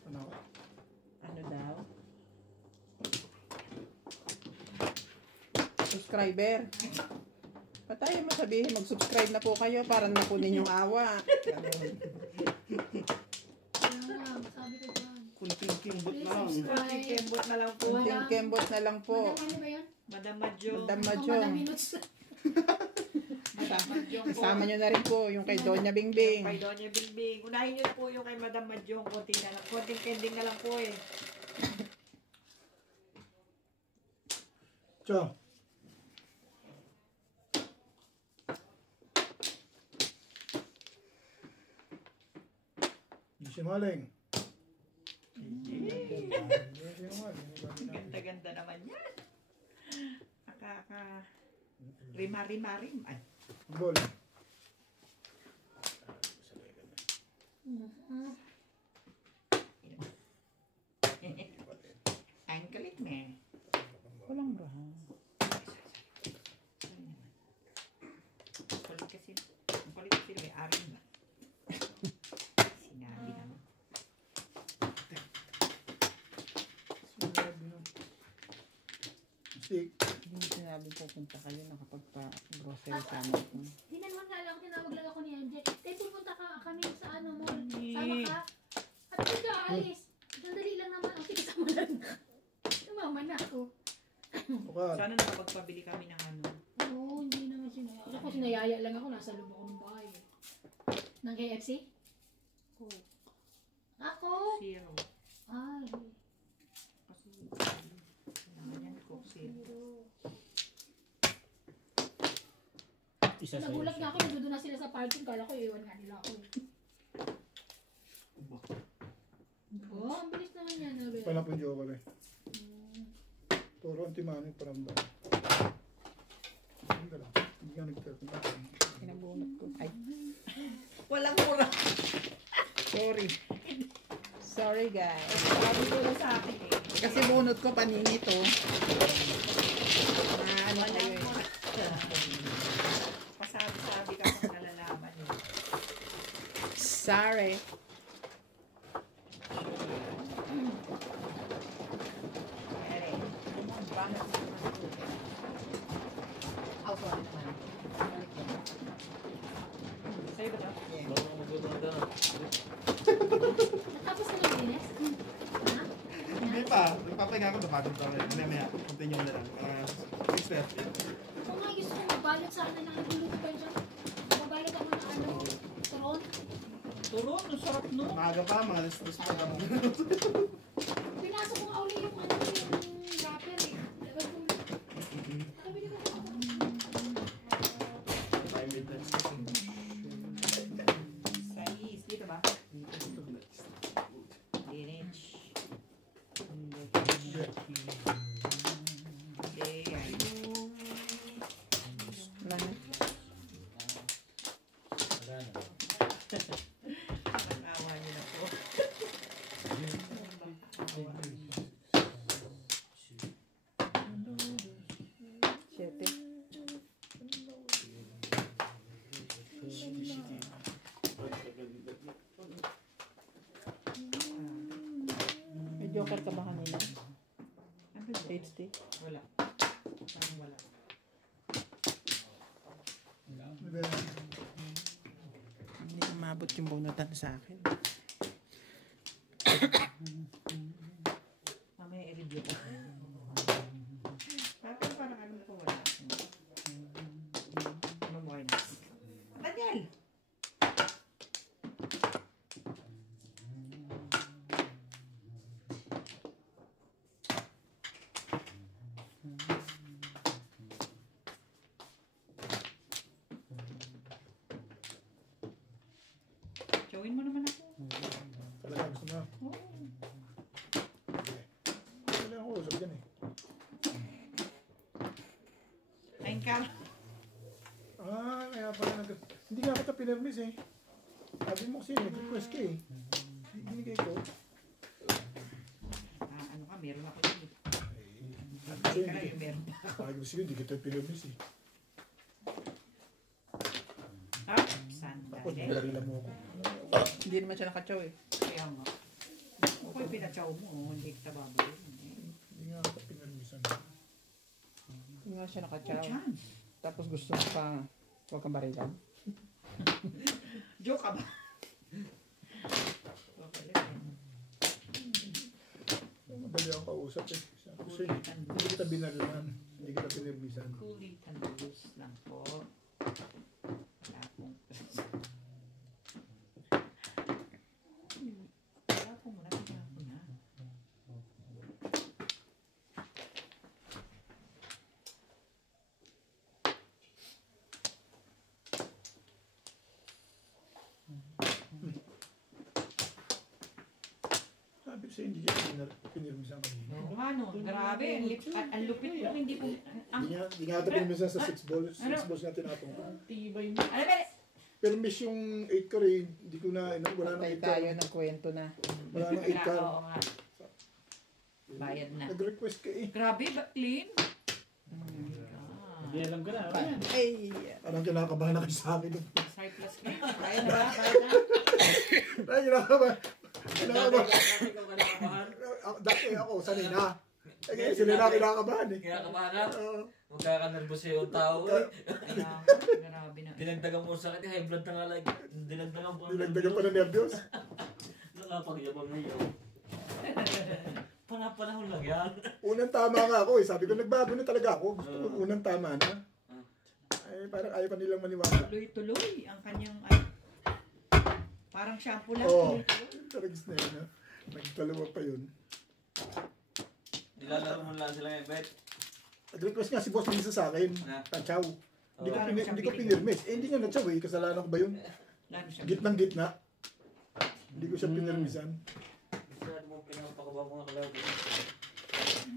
Ano? Ano daw? Subscriber. Ba't tayo masabihin, mag-subscribe na po kayo para nakunin yung awa. Ganun. Kaya nga, sabi ko dyan. Kunting kimbot Please na lang. subscribe. kembot na lang po. Kunting kembot na lang po. Madam, ano ba yun? Madam Madjo. Madam Madam Madjong. Minutes. Madam Madjong po. Kasama nyo na rin po yung kay Doña Bingbing. Kay Doña Bingbing. Unahin nyo na po yung kay Madam Madjong. Konting pending na lang po eh. Tiyo. Hindi sinungaling. Hindi sinungaling. Ganda-ganda naman yan. Rima-rima-rim. Ay. Ball. Ang galit me. Walang raha. Kulit kasi may arin ba? Sinabi naman. Sik. Hindi sinabi pupunta kayo nakapagpa-grocery sa amin. Di na naman kala ko, tinawag lang ako ni MJ. Pupunta kami sa ano mall. Sama ka. At hindi ka alis. Sandali lang naman. O sige, sama lang. Tumama na ako. Bukan. Sana nakapagpabili kami ng ano. Oo, hindi naman sinayaya. Ako sinayaya lang ako. Nasa loob ako ng bahay. Ng KFC? Oo. Ako? Zero. Ay. Kasi naman yan Coke Zero. Isa sa Nagulat nga ako. Nandun na sila sa parking. Kala ko iwan nga nila ako. Oo, ang bilis naman yan. Nabel. Pala po yung joker eh. Puro antimano yung paramdam. Hindi ka lang. Hindi ka nagtatanong. Pinabunot ko. Ay, Walang mura. sorry. Sorry guys. Sabi ko lang sa akin eh. Kasi bunot ko panini to. Ano Walang kayo eh. mura. Pasabi-sabi ka kung nalalaman eh. Sorry. Ere. Sa'yo ba ito? Natapos ka ng linis? Ha? Hindi pa. Nagpapahinga ako. Dapat ito. Maya. Continue na lang. Sister. Kung nga gusto ko magbalot sana ng naguluto pa dyan. Magbalot ako ng ano, turon. Turon, ang sarap no. Maaga pa. Mga alas pa lang. Pinasok ko nga uli yung ano, yung wrapper eh. Sabi ko, Sais. Dito ba? Diretch. Okay, ayun. Wala na. Ang awa niyo na po. Nag-broker ka ba kanina? Ano ba? HD? Wala. Parang wala. Ano ba yan? Hindi umabot yung bunutan sa akin. Mamaya i-review ko. Parang ano ko wala. Mamoynas. Daniel! Showin mo naman ako. Talaga gusto mo? Oo. Wala akong usap dyan eh. Ayun ka. Kaya pala hindi nga kita pinirmis eh. Sabi mo kasi, nag-request ka eh. Binigay ko. Ano ka, meron ako yun. Kasi Kaya hindi yung meron pa. Sabi ko sige, hindi kita pinirmis eh. Tapos Sandali. binarila mo ako. Hindi naman siya nakachaw eh. Kaya nga. Ako yung pinachaw mo, hindi kita babalik. Hindi nga kita pinirmisan. Hindi nga siya nakachaw. Diyan. Tapos gusto mo pa, huwag kang barilan. Joke ka ba? Madali akong kausap eh. Sabi ko sa'yo, hindi kita binarilan. Hindi kita pinirmisan. Cool it and loose lang po. Wala pong... Wala po muna, wala po na. Sabi ko sa'yo, hindi kita pinirmisan kanina. Ano, grabe, ang lupit mo, hindi po... Hindi nga kita pinirmisan sa 6 balls. 6 balls nga tinatong ko. Tibay mo. Alam ba? Pero miss yung 8 car eh. Hindi ko na, wala nang Patay 8 car. tayo ng kwento na. Wala nang 8 car. Oo nga. Bayad na. Nag-request ka eh. Grabe, ba clean? Hindi alam ko na. Ayan. Ay! Parang kinakabahan na kayo sa akin. Surplus clean. Bayad na ba? Bayad na? Ay, kinakabahan. Kinakabahan. Dati ako, sanay na. Eh, sila na kinakabahan eh. Kinakabahan na. Oo. Magkakanervous yung tao eh. Kaya, grabe na. Dinagdagan mo sa sakit, high blood na nga lang. Dinagdagan po. Dinagdagan pa ng nervyos. Nakapagyabang na yun. Panahon lang yan. Unang tama nga ako eh. Sabi ko, nagbago na talaga ako. Gusto ko unang tama na. Ay, parang ayaw pa nilang maniwala. Tuloy-tuloy ang kanyang parang shampoo lang. Oo. Tuloy-tuloy. Taragis na yun ha. Nagdalawa pa yun. Nilalaro mo lang sila ngayon, Bet. Nag-request nga si boss minsan sa akin. Tachaw. Hindi ko pinirmis. Eh, hindi nga nachaw eh. Kasalanan ko ba yun? Lalo siya. Gitnang gitna. Hindi ko siya pinirmisan. Masyado mong pinapakabaw mga kalabi.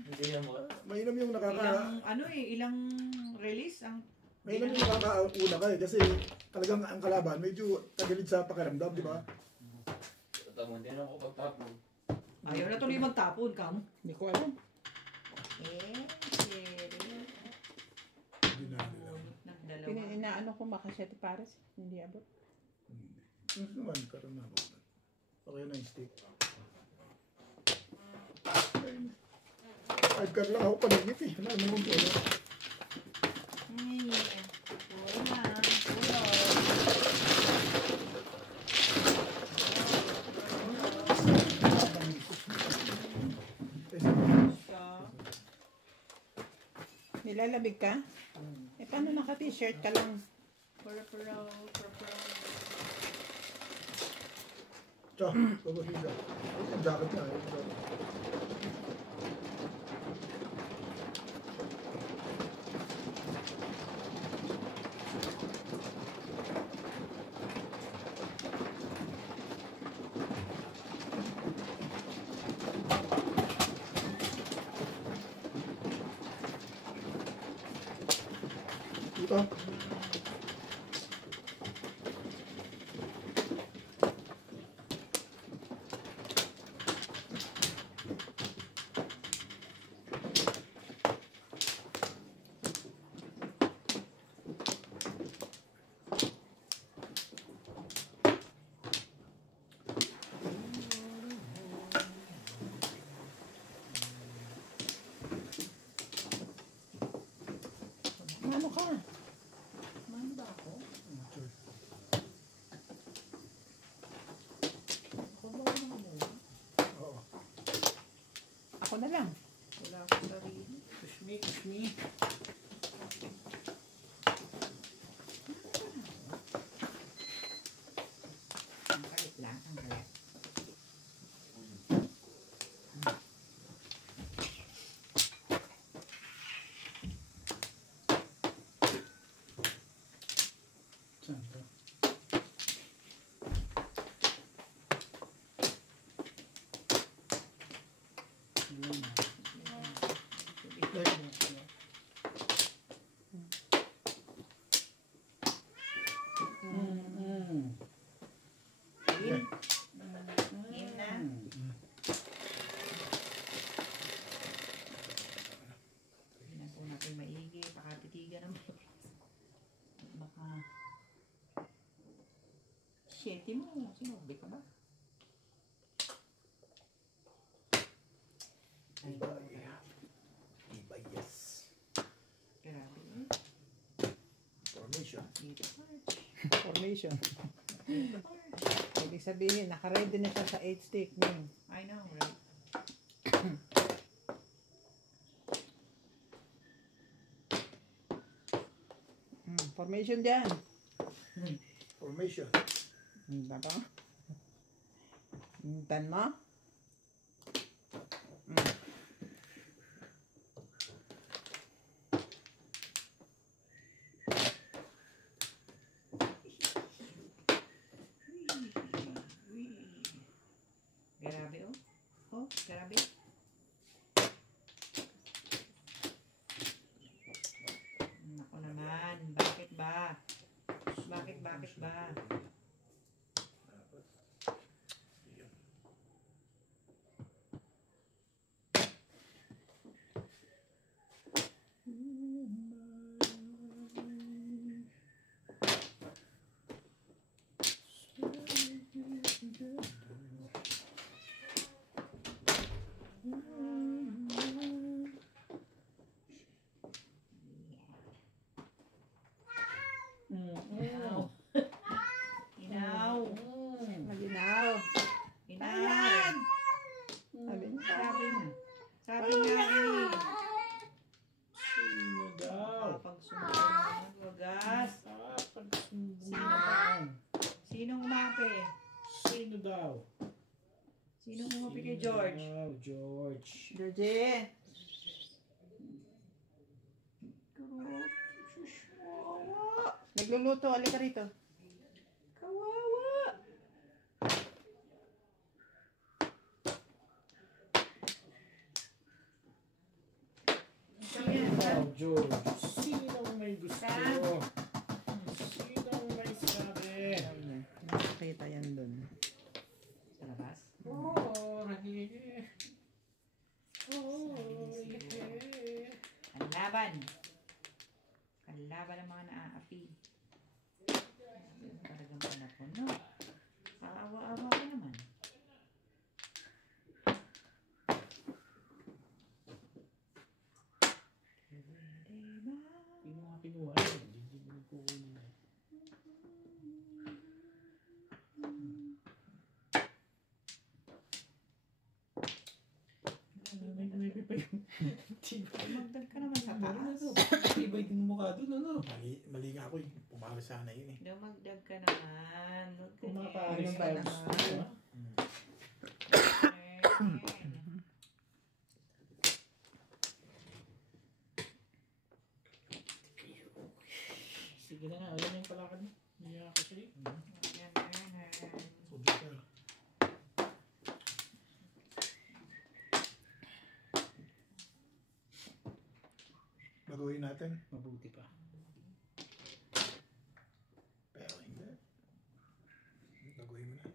Hindi yan mo. Mainam yung Ilang release ang Mainam yung nakakauna ka eh. Kasi talagang ang kalaban medyo tagilid sa pakiramdam, di ba? Tama, hindi na ako pagtapon. ayaw na tuloy magtapon ka mo. Hindi ko alam. Hindi na nila. Nagdalawa. Inaano ko makasya Paris. Hindi abot. Mas naman, karoon na ako. Okay na yung steak. Ay, car lang ako panagit eh. Wala naman po. Nilalabig ka? Eh, paano naka-t-shirt ka lang? Purple. Tsaka, babasisa. Ang jacket na. Ito. Ano ka? Mano ba ako? Sure. Ako ba naman muna? Oo. Ako na lang. Wala akong sarili. Push me, push me. Ang kalit lang, ang kalit. Saan to? Game. Game na. Tingnan po natin maigi. Pakatitigan naman. Baka... Shitty mo. Sinobi ka ba? Ay, Iba, yes. grabe. Formation. Dito search. Formation. Dito search. Ibig sabihin, naka-ready na siya sa 8 stick. I know, right? Formation dyan. Formation. Diba? Tan mo? Grabe, oh. Oh, grabe. Naku naman. Bakit ba? Bakit ba? Inaw. Inaw. Malinaw. Inaw. Sabi niya. Sabi nga. Sabi nga eh. Sino daw? Pag sumagot naman, wagas. Sino ba? Sinong umapi? Sino daw? Sinong umapi kay George? Daw, George. Georgie. Kawawa. Nagluluto. Alika rito. Kawawa. Daw, George. Sinong may gusto? Saan? Sinong may sabi? Nakakita yan dun. Sa labas? Oh, rahihe. Oh, rahihe. Kalaban. Kalaban ng mga naaapi. Talagang panapon, no? Kaawa-awa ka naman. Hindi mo nga kinuha. Hindi mo nagkukunin. May pa yung tibay. Magdag ka naman sa Ano taas. to? Tibay din mo mukha doon, ano? Mali nga ako eh. Pumalo sana yun eh. Dumagdag ka naman. Huwag ka Kumakain Ano ba sa naman? gusto, ha? Sige na nga, alam mo yung palakad mo. Hindi ako sa'yo. Sobrang ka. Baguhin natin. Mabuti pa. Pero hindi. Baguhin mo na.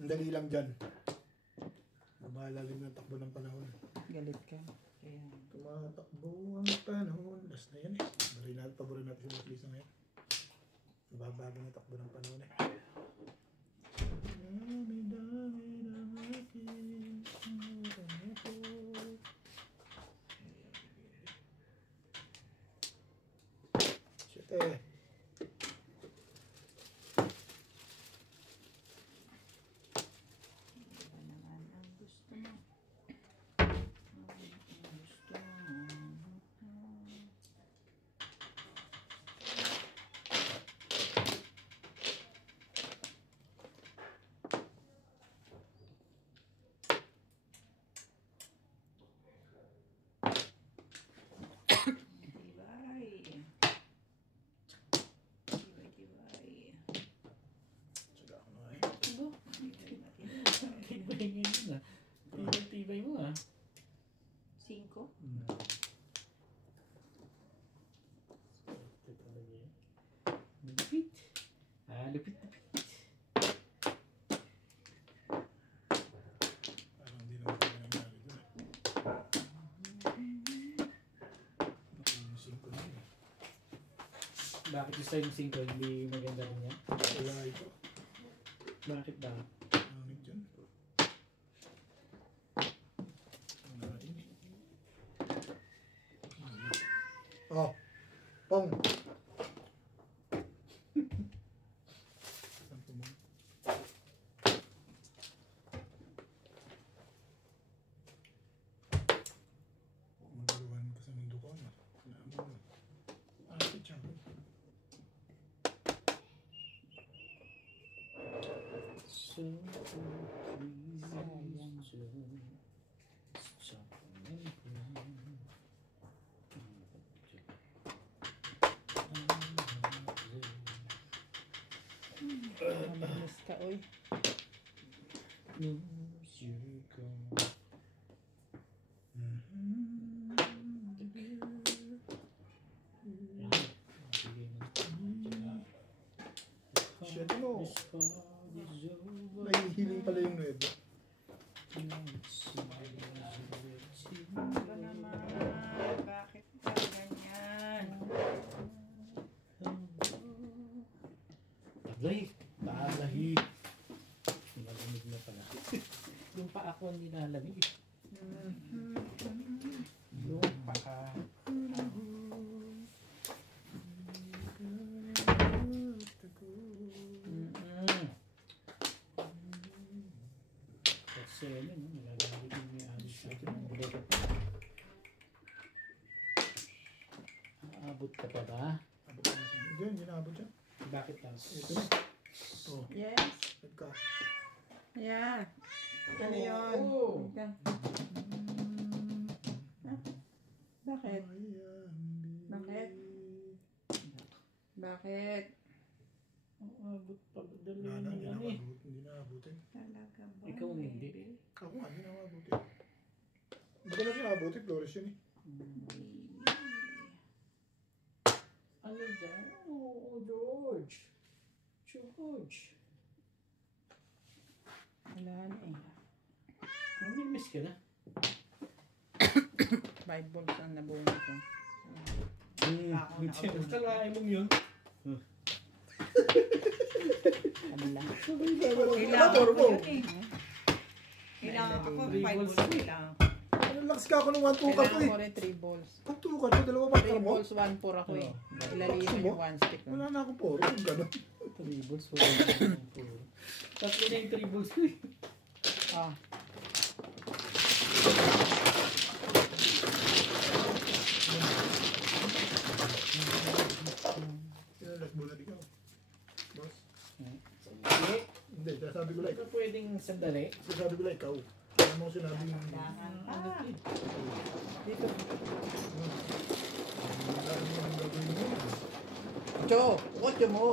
Ang dali lang dyan. Lumalalim ng takbo ng panahon. Galit ka. Kaya, Tumatakbo ang panahon. Last na yan eh. Paborin natin si Lisa ngayon. Nababago na takbo ng panahon eh. Dami-dami ng aking ito. Shit eh. Ano naman ang gusto mo? Tibay. Tsaga ako na eh. Tibay ngayon ah. Tibay mo ah. 5. Ito talaga yan. Lupit. Lupit. Parang hindi naman tayo nangyari doon eh. Nakumusing ko na yun eh. Bakit yung sa'yo 5 hindi maganda rin yan? Wala ito. Bakit ba? Pangit dyan. Wala rin eh. Oh, Pong. Saan po mo? Magaluhan ka sa mundo ko. Ate Chang. So miss ka, oy. Shit mo. Nahihiling pala yung nuevo. Ba naman? Bakit ba ganyan? Talahi. Malamig na pala. Yung pa ako nilalamig. Yung pa Kasi ano, nilalamig yung may alis sa akin. Aabot ka pa ba? Abot ka na siya. Hindi, hindi naabot siya. Bakit tapos? Ito na. Oh, Yes. nagka. Yeah. Ano yun? Oh. Wait lang. Bakit? Bakit? Bakit? Aabot pa ba? Dali Wala na, mo hindi yan eh. nakabut. Hindi naabutin. Talaga ba? Ikaw hindi. Ako nga, hindi nakabutin. Hindi ko na siya nakabutin. Flores yun eh. Ano dyan? Oo, George. George. Wala na eh. Namimiss ka na. 5 balls ang nabuo nito. Kalahin mong yun. Ano lang. Kailangan Motor ko mo. yun eh. Kailangan ako, 5 balls kailangan. Ano lakas ka ako ng 1-2 ka to Kailangan eh. ko rin 3 balls. Pag 2 ka to, dalawa pa 3 mo. balls, 1 4 ako eh. Ilalino yung 1 stick. Wala na akong poro. Kung gano'n. Tribbles. Tatlo na yung tribbles ko eh. Ah. Sino last bullet ikaw? Boss? Hindi. Hindi, sabi ko lang ikaw. Ikaw pwedeng sandali. Sabi ko lang ikaw. Kaya mo sinabing... Kailangan pa. Dito. Dahil mo ang gagawin mo. Cho! Kotyo mo!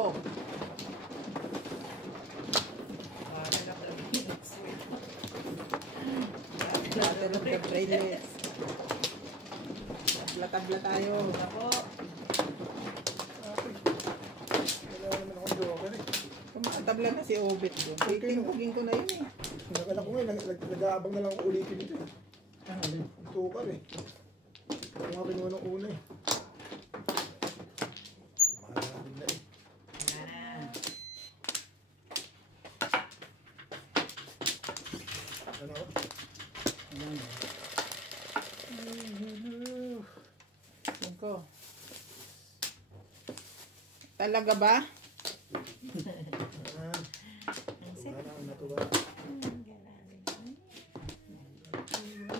Lahat ng ka-bracelets. Tabla-tabla tayo. Ako, Wala naman akong joker eh. Tabla na si Obit doon. Tingkugin ko na yun eh. Sinakala ko nga, nag-aabang na lang ako ulitin ito eh. Ano din? Ang tukar eh. Kung nga kinuha ng una eh. Mahal din na eh. Wala na. Ano? Ano na? Ko. Talaga ba? Ah, wala na akong natuwa.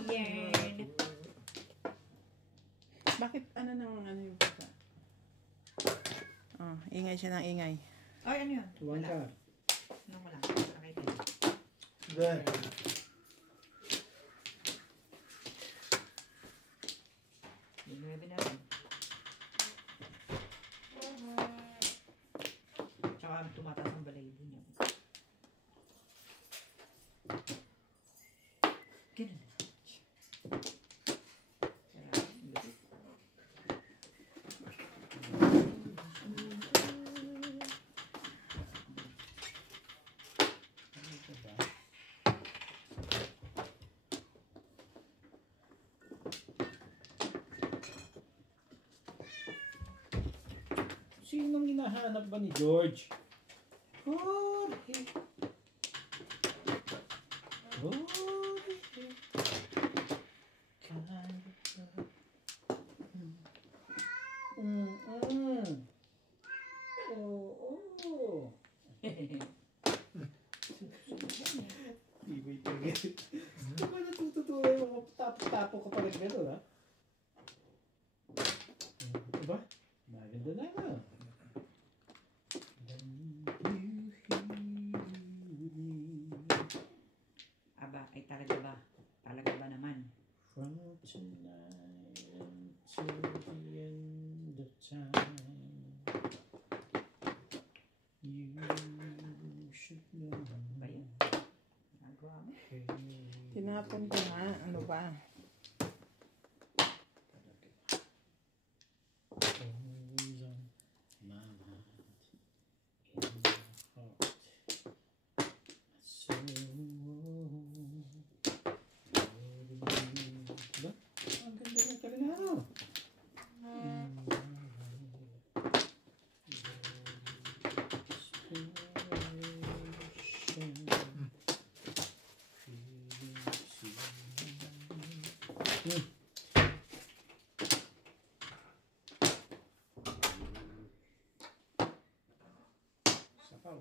Weird. Bakit ano yung bata? Oh, ingay siya ng ingay. Ay, ano yun? Tuwan Wala. ka. Anong wala? Nakita. Then, Linuwebe na rin. Tsaka tumataas ang balayibo niya. Ganun na. Sarap. Lupit. Sinong hinahanap ba ni George? Jorge. Jorge. Oo. Ibig talaga. Ano ba natututuloy mo? Tapo ka pa rin gano'n, ha? Diba? Maganda na nga. Aba, ay talaga ba? Talaga ba naman? From tonight until the end of time, you should know. Ba yun? Nagawa mo? Tinapon ko nga. Ano ba? Always on my mind, in my heart, my soul. Diba? Ang ganda ng Tagalano. Sapaw.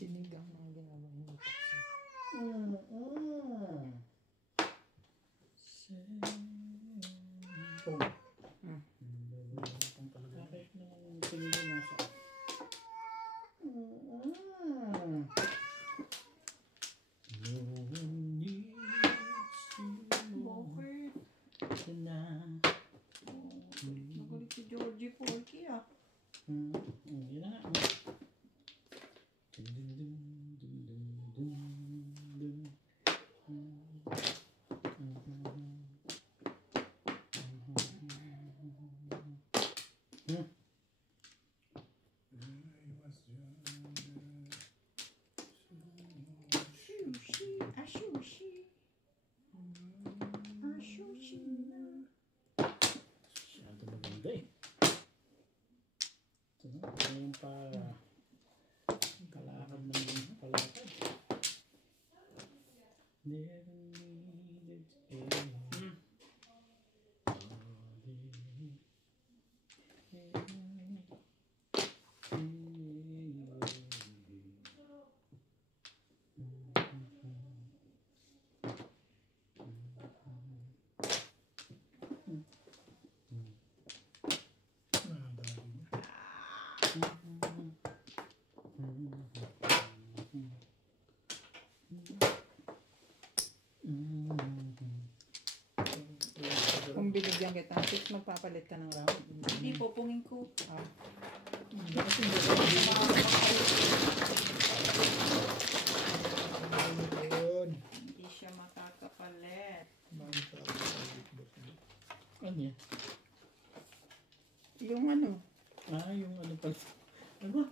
Sinigang mga ginagawa niyo. Kahit nung sinigang nasa. No one needs you Bakit? tonight. Nagalit si Georgie Porky ah. Yun na nga. Dun, dun, dun, dun, dun, dun, dun. Sushi, ah sushi. Ah sushi na. Masyado maganda eh. Ito na, ito yung para kalakad ng palakad. Never needed anything. Kung binigyan kita, sis, magpapalit ka ng round. Hindi po, pungin ko. Ah. Ayun. Hindi siya makakapalit. Ano yan? Yung ano, Yung ano pala. Ano?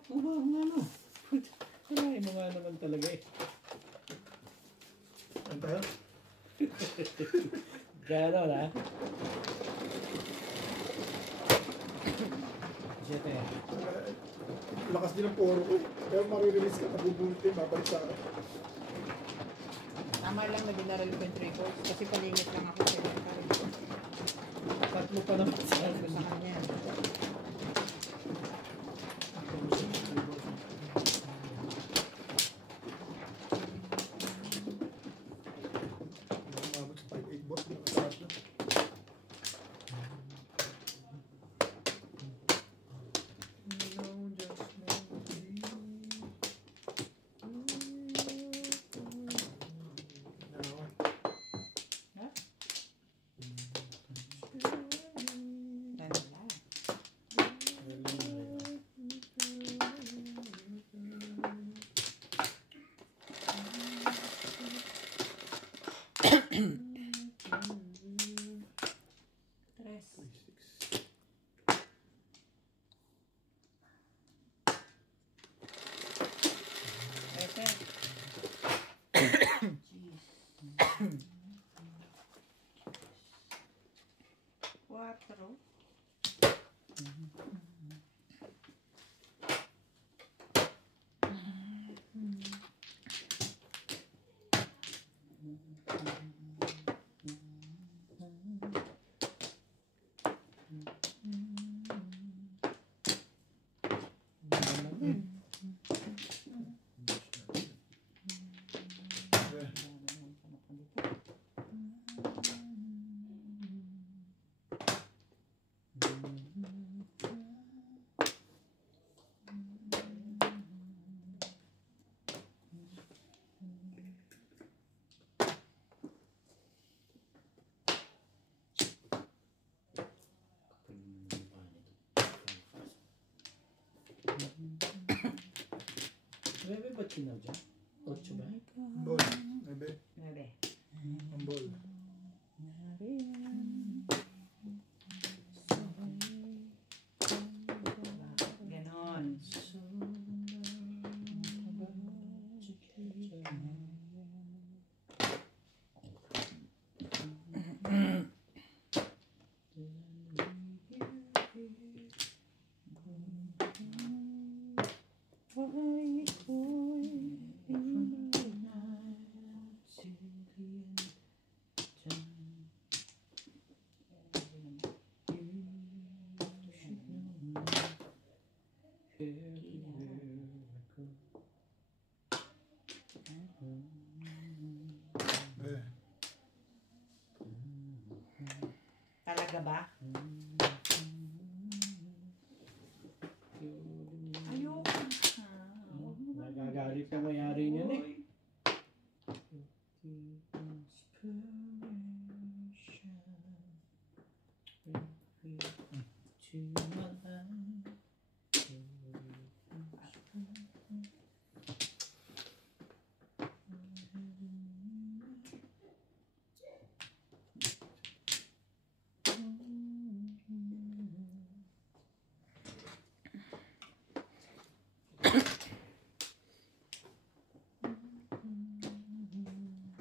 Kalahin mo nga naman talaga eh. Ano tayo? Gano'n ha? Siyete. Lakas din ang poro ko. Pero marirelease ka, nabubulti, babalik sa akin. Tama lang na dinaral ko yung 3 quarts. Kasi palingit lang ako sa Tatlo pa naman sa akin. sa kanya. Umabot sa 5-8 boss, nakataas na. Quattro. Bebe, ba't kinaw dyan? 8 ba? Ball. Ebe. Nueve. Ang ball. Ganon. Eh. Talaga ba? Ayoko na. Nagagalit na mayari niyan eh.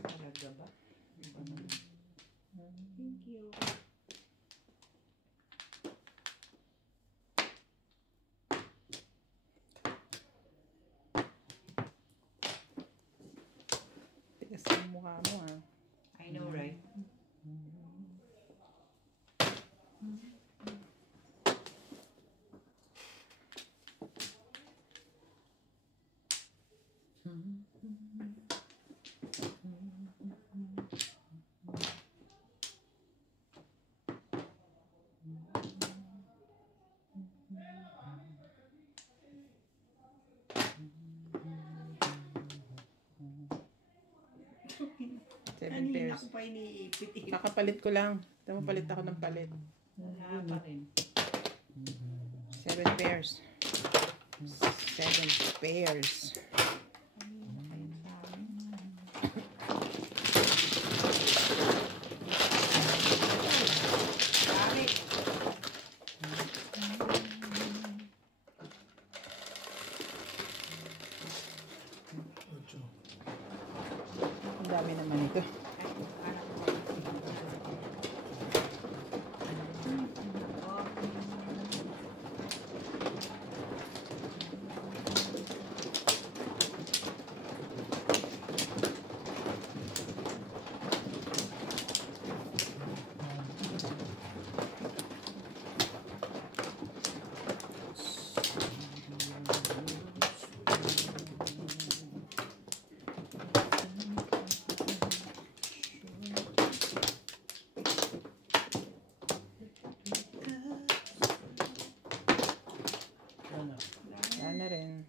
Talaga ba? Thank you. Tigas ang mukha mo ha. I know, right? Seven Kanina pairs. ko pa iniipit. Kakapalit ko lang. Ito mo palit ako ng palit. Wala pa rin. 7 pairs. 7 pairs. Ayun sa amin. Dami. dami naman ito. Wala na rin.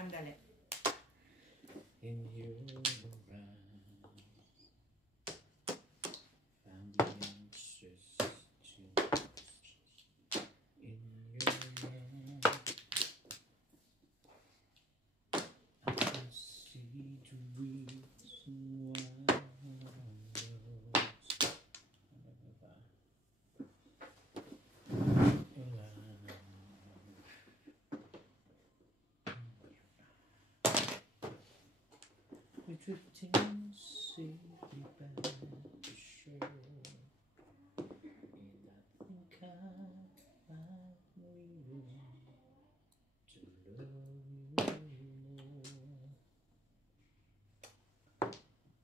Andale. In your eyes, found the answers to in your mind. I can see the reason why we're drifting safely back to shore. And I think I might need to love you more.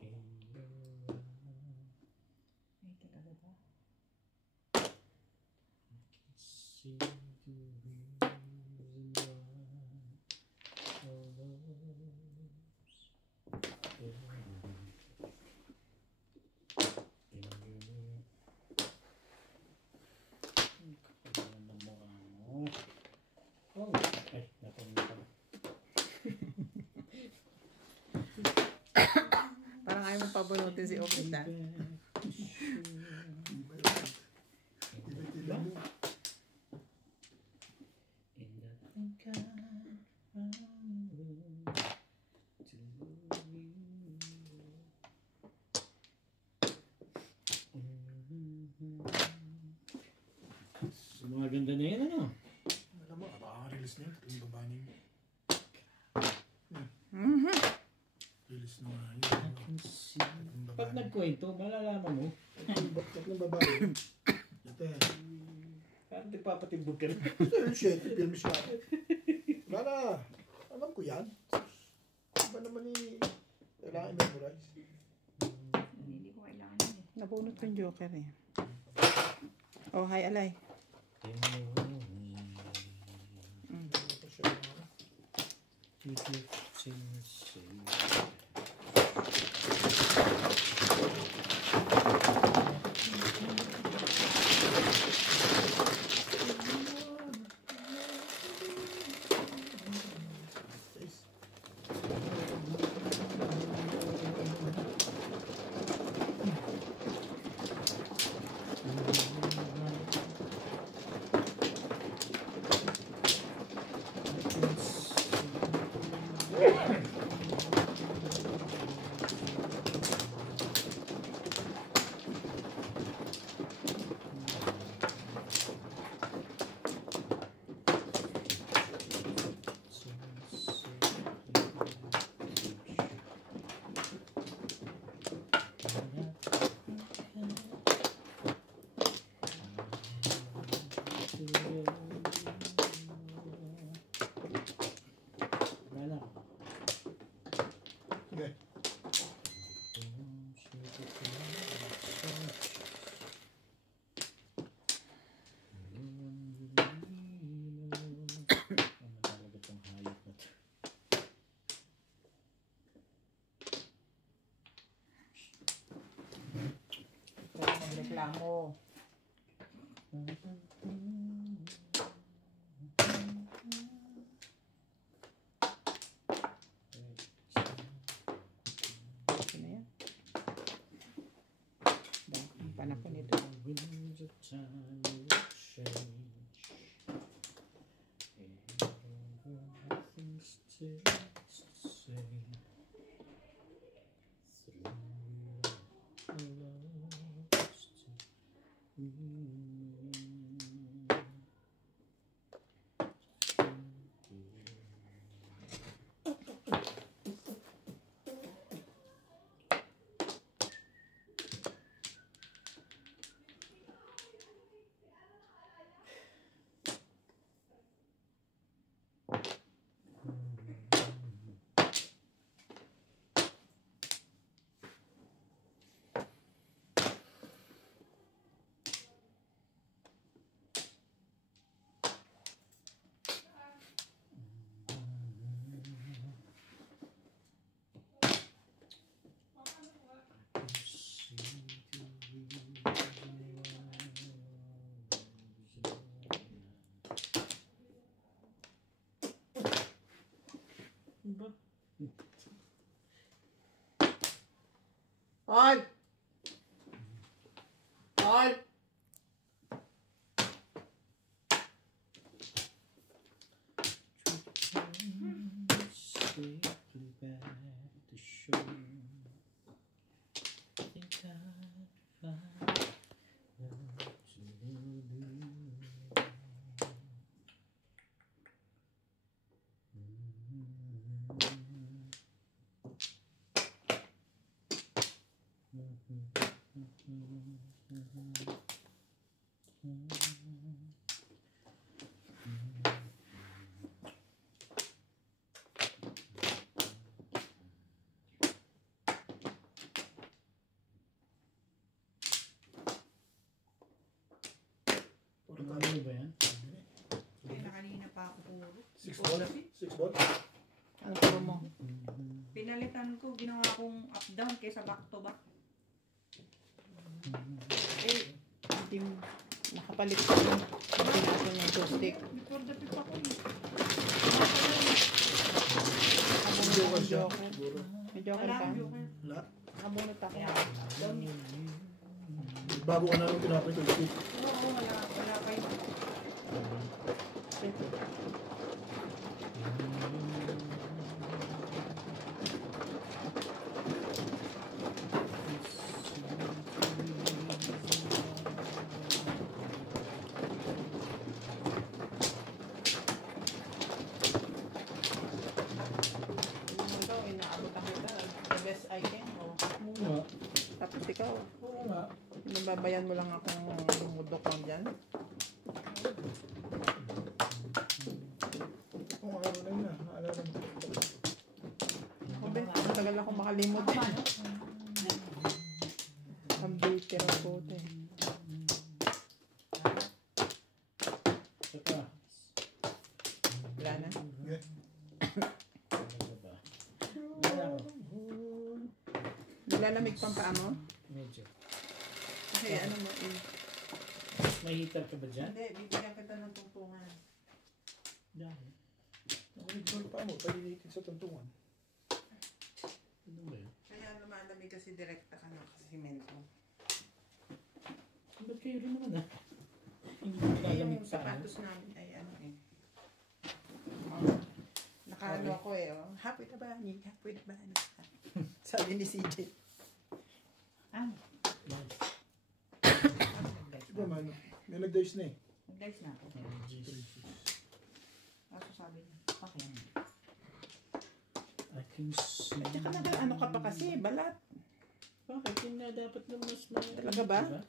In your eyes, Ay, talaga ba? I can see the reason why our love's oh, ay, napamit. Parang ayaw mo pabunutin si Opit na. Mga ganda na yun, ano? Alam mo, release na yun. Yung baba niya. Release na nga yun. Pag nagkwento, malalaman mo. Tatlong babae. Ito yan. Parang nagpapatimbog ka na. Ito yung shit. Film siya. Wala na. Alam ko yan. Iba naman kailangan i-memorize. Hindi ko kailangan yun eh. Nabunot yung Joker eh. Oh, hi Alay. Ito siya. mo. Okay na yan. Ang panahon nito. Winds of time will change. Everything stays the same. Through lost Paul! Paul! safely back to shore. Think I'd find what to do. Puro Ano tayo. ba yan? Kaya na kanina pa ako puro. 6 ball? 6 ball? Ang turo mo. Pinalitan ko, ginawa kong up down kaysa back to back. Eh, hindi mo nakapalit ko yung pinatong yung joystick. Before the pick ako eh. Joker siya. Joker. Siguro. May joker Wala ka? akong joker. Wala. Nakabunot ako. Kaya up down eh. Bago ka na nung tinapay ko. Oo, wala pa yun. Ano daw, inaabutan kita. The best I can. Oh. Oo nga. Tapos ikaw, Oo nga. nababayan mo lang akong mudok lang dyan. Kung araw na yun na. Naalala mo. Ako ba, matagal akong makalimot eh. Ang bitter ang bote. Isa pa. Wala na. Yeah. Ano ba? Wala ako. Nilalamig pang paa mo? Medyo. Kasi ano mo, May heater ka ba dyan? hindi, bibigyan kita ng tungtungan. Dahil. Nakulit pa mo. Palilitin sa tuntungan. Ano ba yun? Kaya lumalamig kasi direkta ka na kasi simento. Ba't kayo rin naman ah? Hindi ko nilalamig Yung sa ano? sapatos namin ay ano eh. Nakaano ako eh, oh. Happy na ba? Happy na ba? Sabi ni CJ. Ah, Siguro man. May nag-dice na eh. nag-dice na ako. Kaso sabi niya, okay. I can see. At saka naman, ano ka pa kasi, balat. Bakit? Yun na dapat na mas Talaga ba? Diba?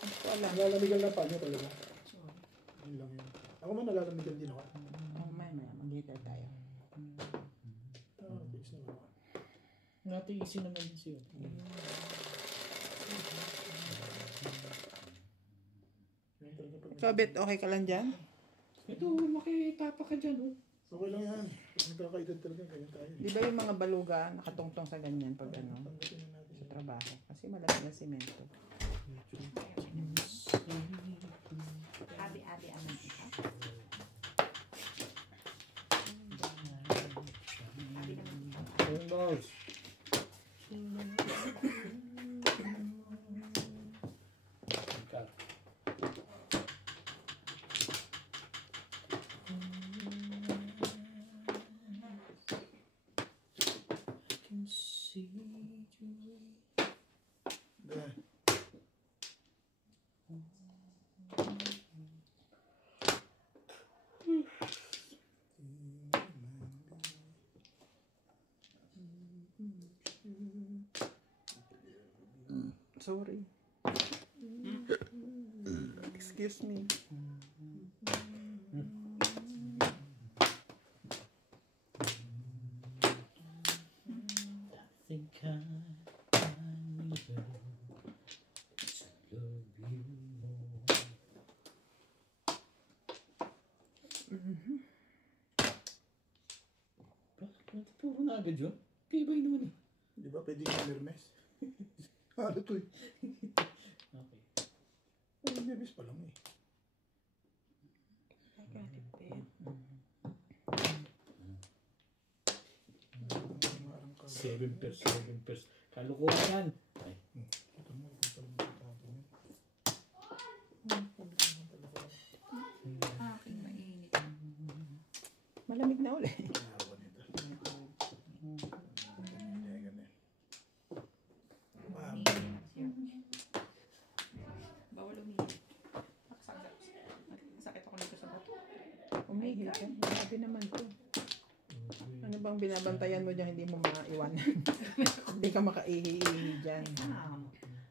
Hindi ko alam. Nalalamigan lang pa niya talaga. Sorry. Yun lang yun. Ako man nalalamigan din ako. Oh, may mag-heater tayo. Dice naman ako. Natiisin naman yun siya. Yan talaga pag- Ikaw, Bet, okay ka lang dyan? Ito, makitapa ka dyan oh. Okay lang yan. Pag nagkakaedad talaga, ganyan tayo. Di ba yung mga baluga nakatungtong sa ganyan pag ano, Tanggapin na natin sa siya. trabaho? Kasi malamig ang simento. Abi aman ito. Abi naman ito. There. Sorry. Excuse me. Think I need to love you more. Bakit puro na agad yun? Kaibay naman eh. Di ba pwede yung Hermes? Ano to eh? Okay. Ay, Hermes pa lang eh. I got it, babe. Parang ka. 7 pers. Kalukuhan yan. Ay. Ito mo, ito pa lang matapon yun. Aking mainit. Malamig na ulit. Ayaw nito. Kaya ganun. Wow. Bawal umihi. Sakit ako nito sa bato. Umihi ka. Grabe naman to. Ano bang binabantayan mo dyan? Hindi mo maiwanan. Hindi ka makaihi-ihi dyan.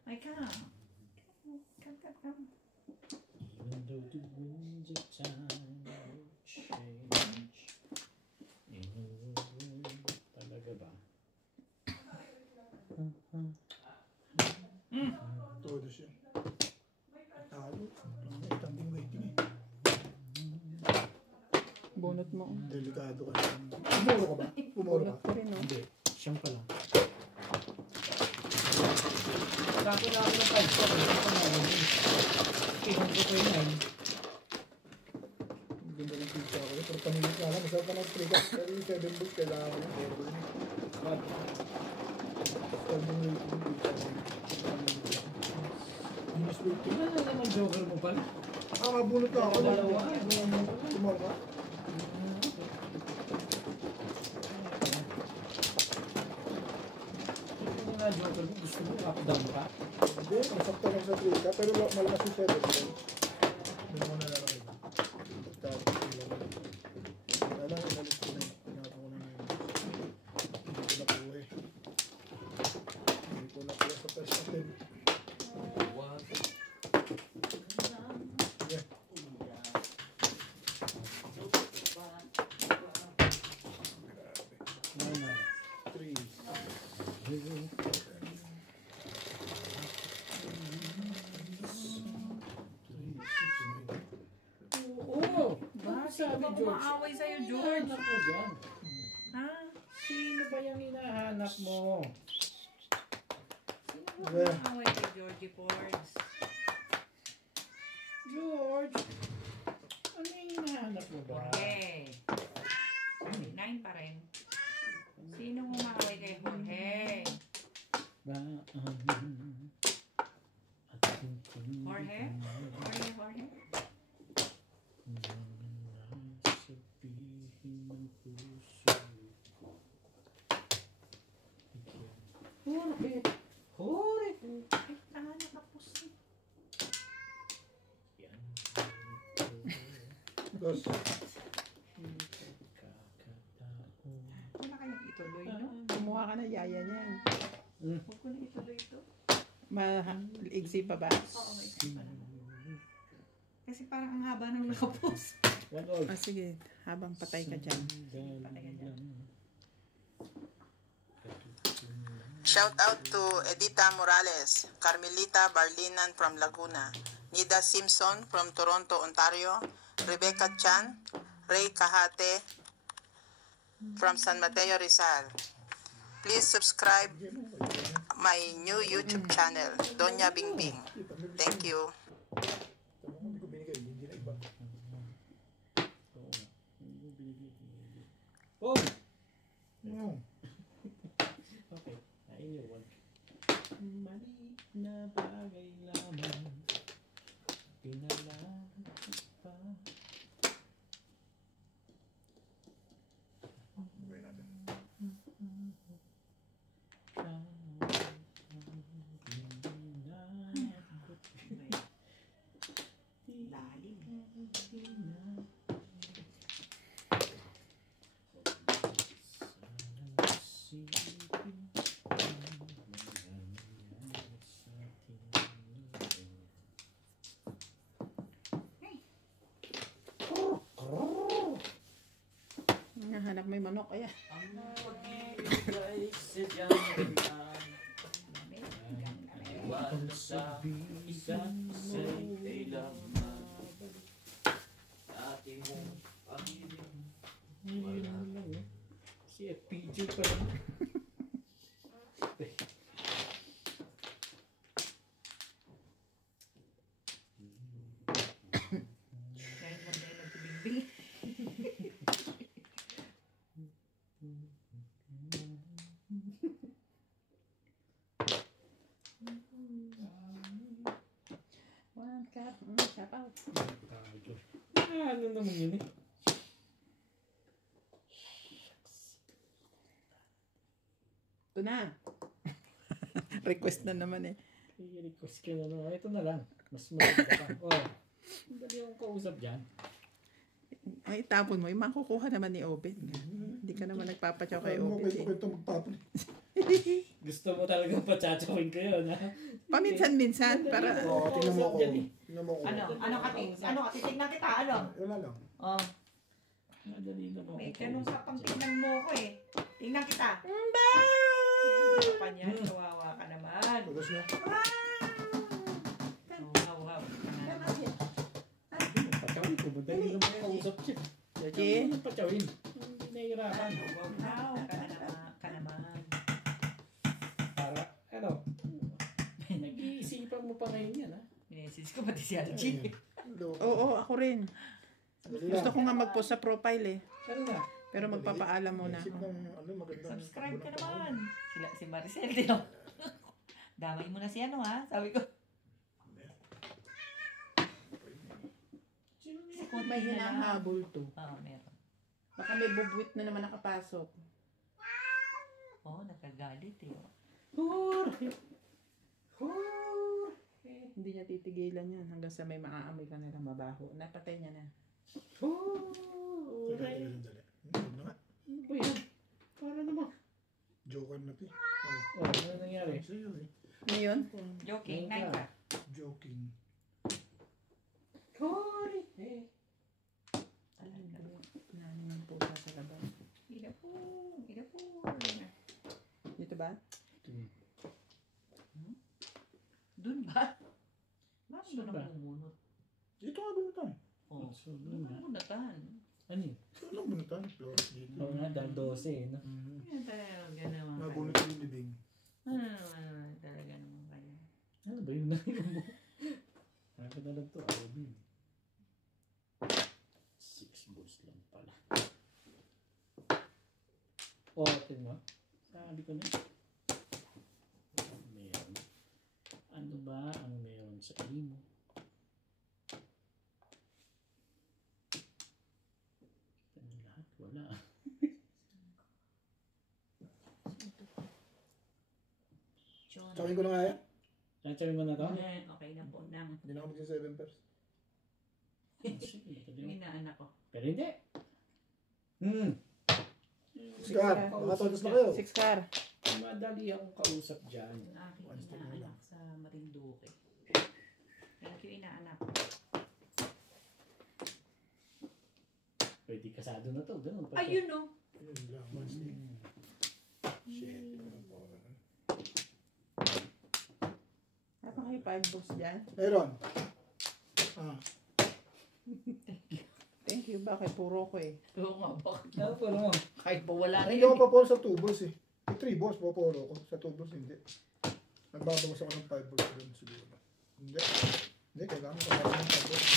I come. Come. Even though the winds of time will change. Talaga ba? Todo siya. Talo. Standing waiting eh. Bunot mo. Delikado ka. Pumuro ka ba? Pumuro Bunot ka? ko rin, no? Hindi. Siyang pa lang. Sako na ako ng 5 star. Hindi pa namin. Kinong ko kayo na. Ganda ng pizza ko. Pero panilit nga lang. Masarap pa ng trika. Pero yung 7 books kailangan ko yung order niya. Standing waiting yung pizza ko. Minus waiting. Tingnan na naman joker mo pala. Mabunot na ako. Dalawa. Tumawag ka? Tingnan na joker mo. Gusto mo up-down ka? Hindi, masakta lang sa trika. Pero malakas yung 7 books. Doon mo na lang ako. Tapos lang. Wala, inalis ko na. Pinaka ko na ngayon. Hindi ko nakuha eh. Hindi ko nakuha sa first attempt. Yeah. Ano? 3. Oo! Ba, sino ba kumaaway sa'yo, George? Hinahanap mo dyan. Ha? Sino ba yung hinahanap mo? Sino ba kumaaway kay Georgie Fords? George! Ano yung hinahanap mo ba? Jorge. 9 pa rin. Sino kumaaway kay Jorge? Jorge? Jorge? Jorge! Jorge! Ay, tanga nakapusi. Yan. Dos. Wala kayang ituloy, no? Kumuha ka na yaya niyan. Huwag ko na ituloy ito. Maigsi pa ba? Oo, ito pa naman. Kasi parang ang haba ng nakapos. Ah, sige. Habang patay ka dyan. Patay ka dyan. Shout out to Edita Morales, Carmelita Barlinan from Laguna, Nida Simpson from Toronto, Ontario, Rebecca Chan, Ray Kahate from San Mateo, Rizal. Please subscribe my new YouTube channel, Doña Bingbing. Thank you. Tama ko, hindi ko binigay. Hindi na iba. Oo nga. Hindi mo binigay. Oh! No. Okay. Ayun yung one. Mali na bagay lamang. Pinalakot pa. Gawin natin. Lalim. Nahanap may manok. Ayan. Si FPJ pa lang. Kahit lang tayo nagtibing-bing. One cup. Shout out. Ano naman yun eh? Ito na. Request na naman eh. I-request ka na naman. Ito na lang. Mas maganda pa. Oh. Dali akong kausap dyan. Ay, tapon mo. Yung makukuha naman ni Obed. Hindi ka naman nagpapachaw kay Ano mo, Obed eh. kwento magtapon. Gusto mo talagang patsachawin ko yun, ha? Paminsan-minsan. Para... Oo, tingnan mo ako. Kausap dyan eh. Tingnan mo ako. Ano ka, titignan kita, ano? Wala lang. Oh, Madali na may ganun sa pang tingnan mo ko eh. Tingnan kita. Mba! Ano pa niyan? Kawawa ka naman. Tugas na. Wow. Patsawin ko. Madali naman yung kausap siya. Joji. Ano yung patsawin? Hindi nahihirapan. Wow, ka naman. Para, ano? Nag-iisipan mo pa ngayon yan, ha? Message ko pati si Algie. Hello. Oo, ako rin. Dali Gusto lang. ko nga mag-post sa profile eh. Ano na? Pero magpapaalam muna. Isip ng ano, magandang... Subscribe ka naman. Si Maricel, di no? Damay mo na si ano ha? Sabi ko. Si Kunti May na lang. hinahabol to. Oo, meron. Baka may bubwit na naman nakapasok. Oo, nakagalit eh. Hindi niya titigilan yan hanggang sa may maaamoy ka na lang mabaho. Napatay niya na. Dali, dali. Ano nga? Ano ba yan? Para naman. Joker na pi. Oh, ano nangyari? Sa'yo eh. Ngayon? Joking, nine ka. Joking. Kori! Eh. Nani yung pusa sa labas. Ida po. Dito ba? Dun ba? Bakit doon Saan ba? ang bumunot? Dito nga bunutan. Oo. So, Doon ang bunatan. Ano yun? Ano bunutan? Flores dito. Oo nga, dahil 12 eh, no? Yan talaga ganawa kayo. Nabunot yung libing. Ano naman talaga naman kayo. Ano ba yun na yun mo? Ano na lang to? Alvin. 6 balls lang pala. Oh, tingnan mo. Sabi ko na. Meron. Ano ba ang meron sa imo? Ano lahat? Wala. John. Tsakin ko na nga yan. Tatsabi mo na to? Okay na po nang. Hindi na ako magsi 7 pairs. Sige, madali Yung mo. inaanak ko. Pero hindi. Scar, nakatodos na kayo. 6 car. Madali akong kausap dyan. Yung aking One step na inaanak sa Marinduque. Thank you, inaanak. Pwede kasado na to. Ganun pa to. Ayun no. Yun lang, one stick. Shit. Apa kayo 5 books dyan? Meron. Ah, Thank you. Bakit puro ko eh? Oo nga, bakit? Ano pa naman? Kahit pa wala rin. hindi ako papolo sa 2 balls eh. Yung 3 balls, papolo ko. Sa 2 balls, hindi. Nagbabawas ako ng 5 balls doon siguro. Hindi. Hindi, kailangan ko ng 5 balls.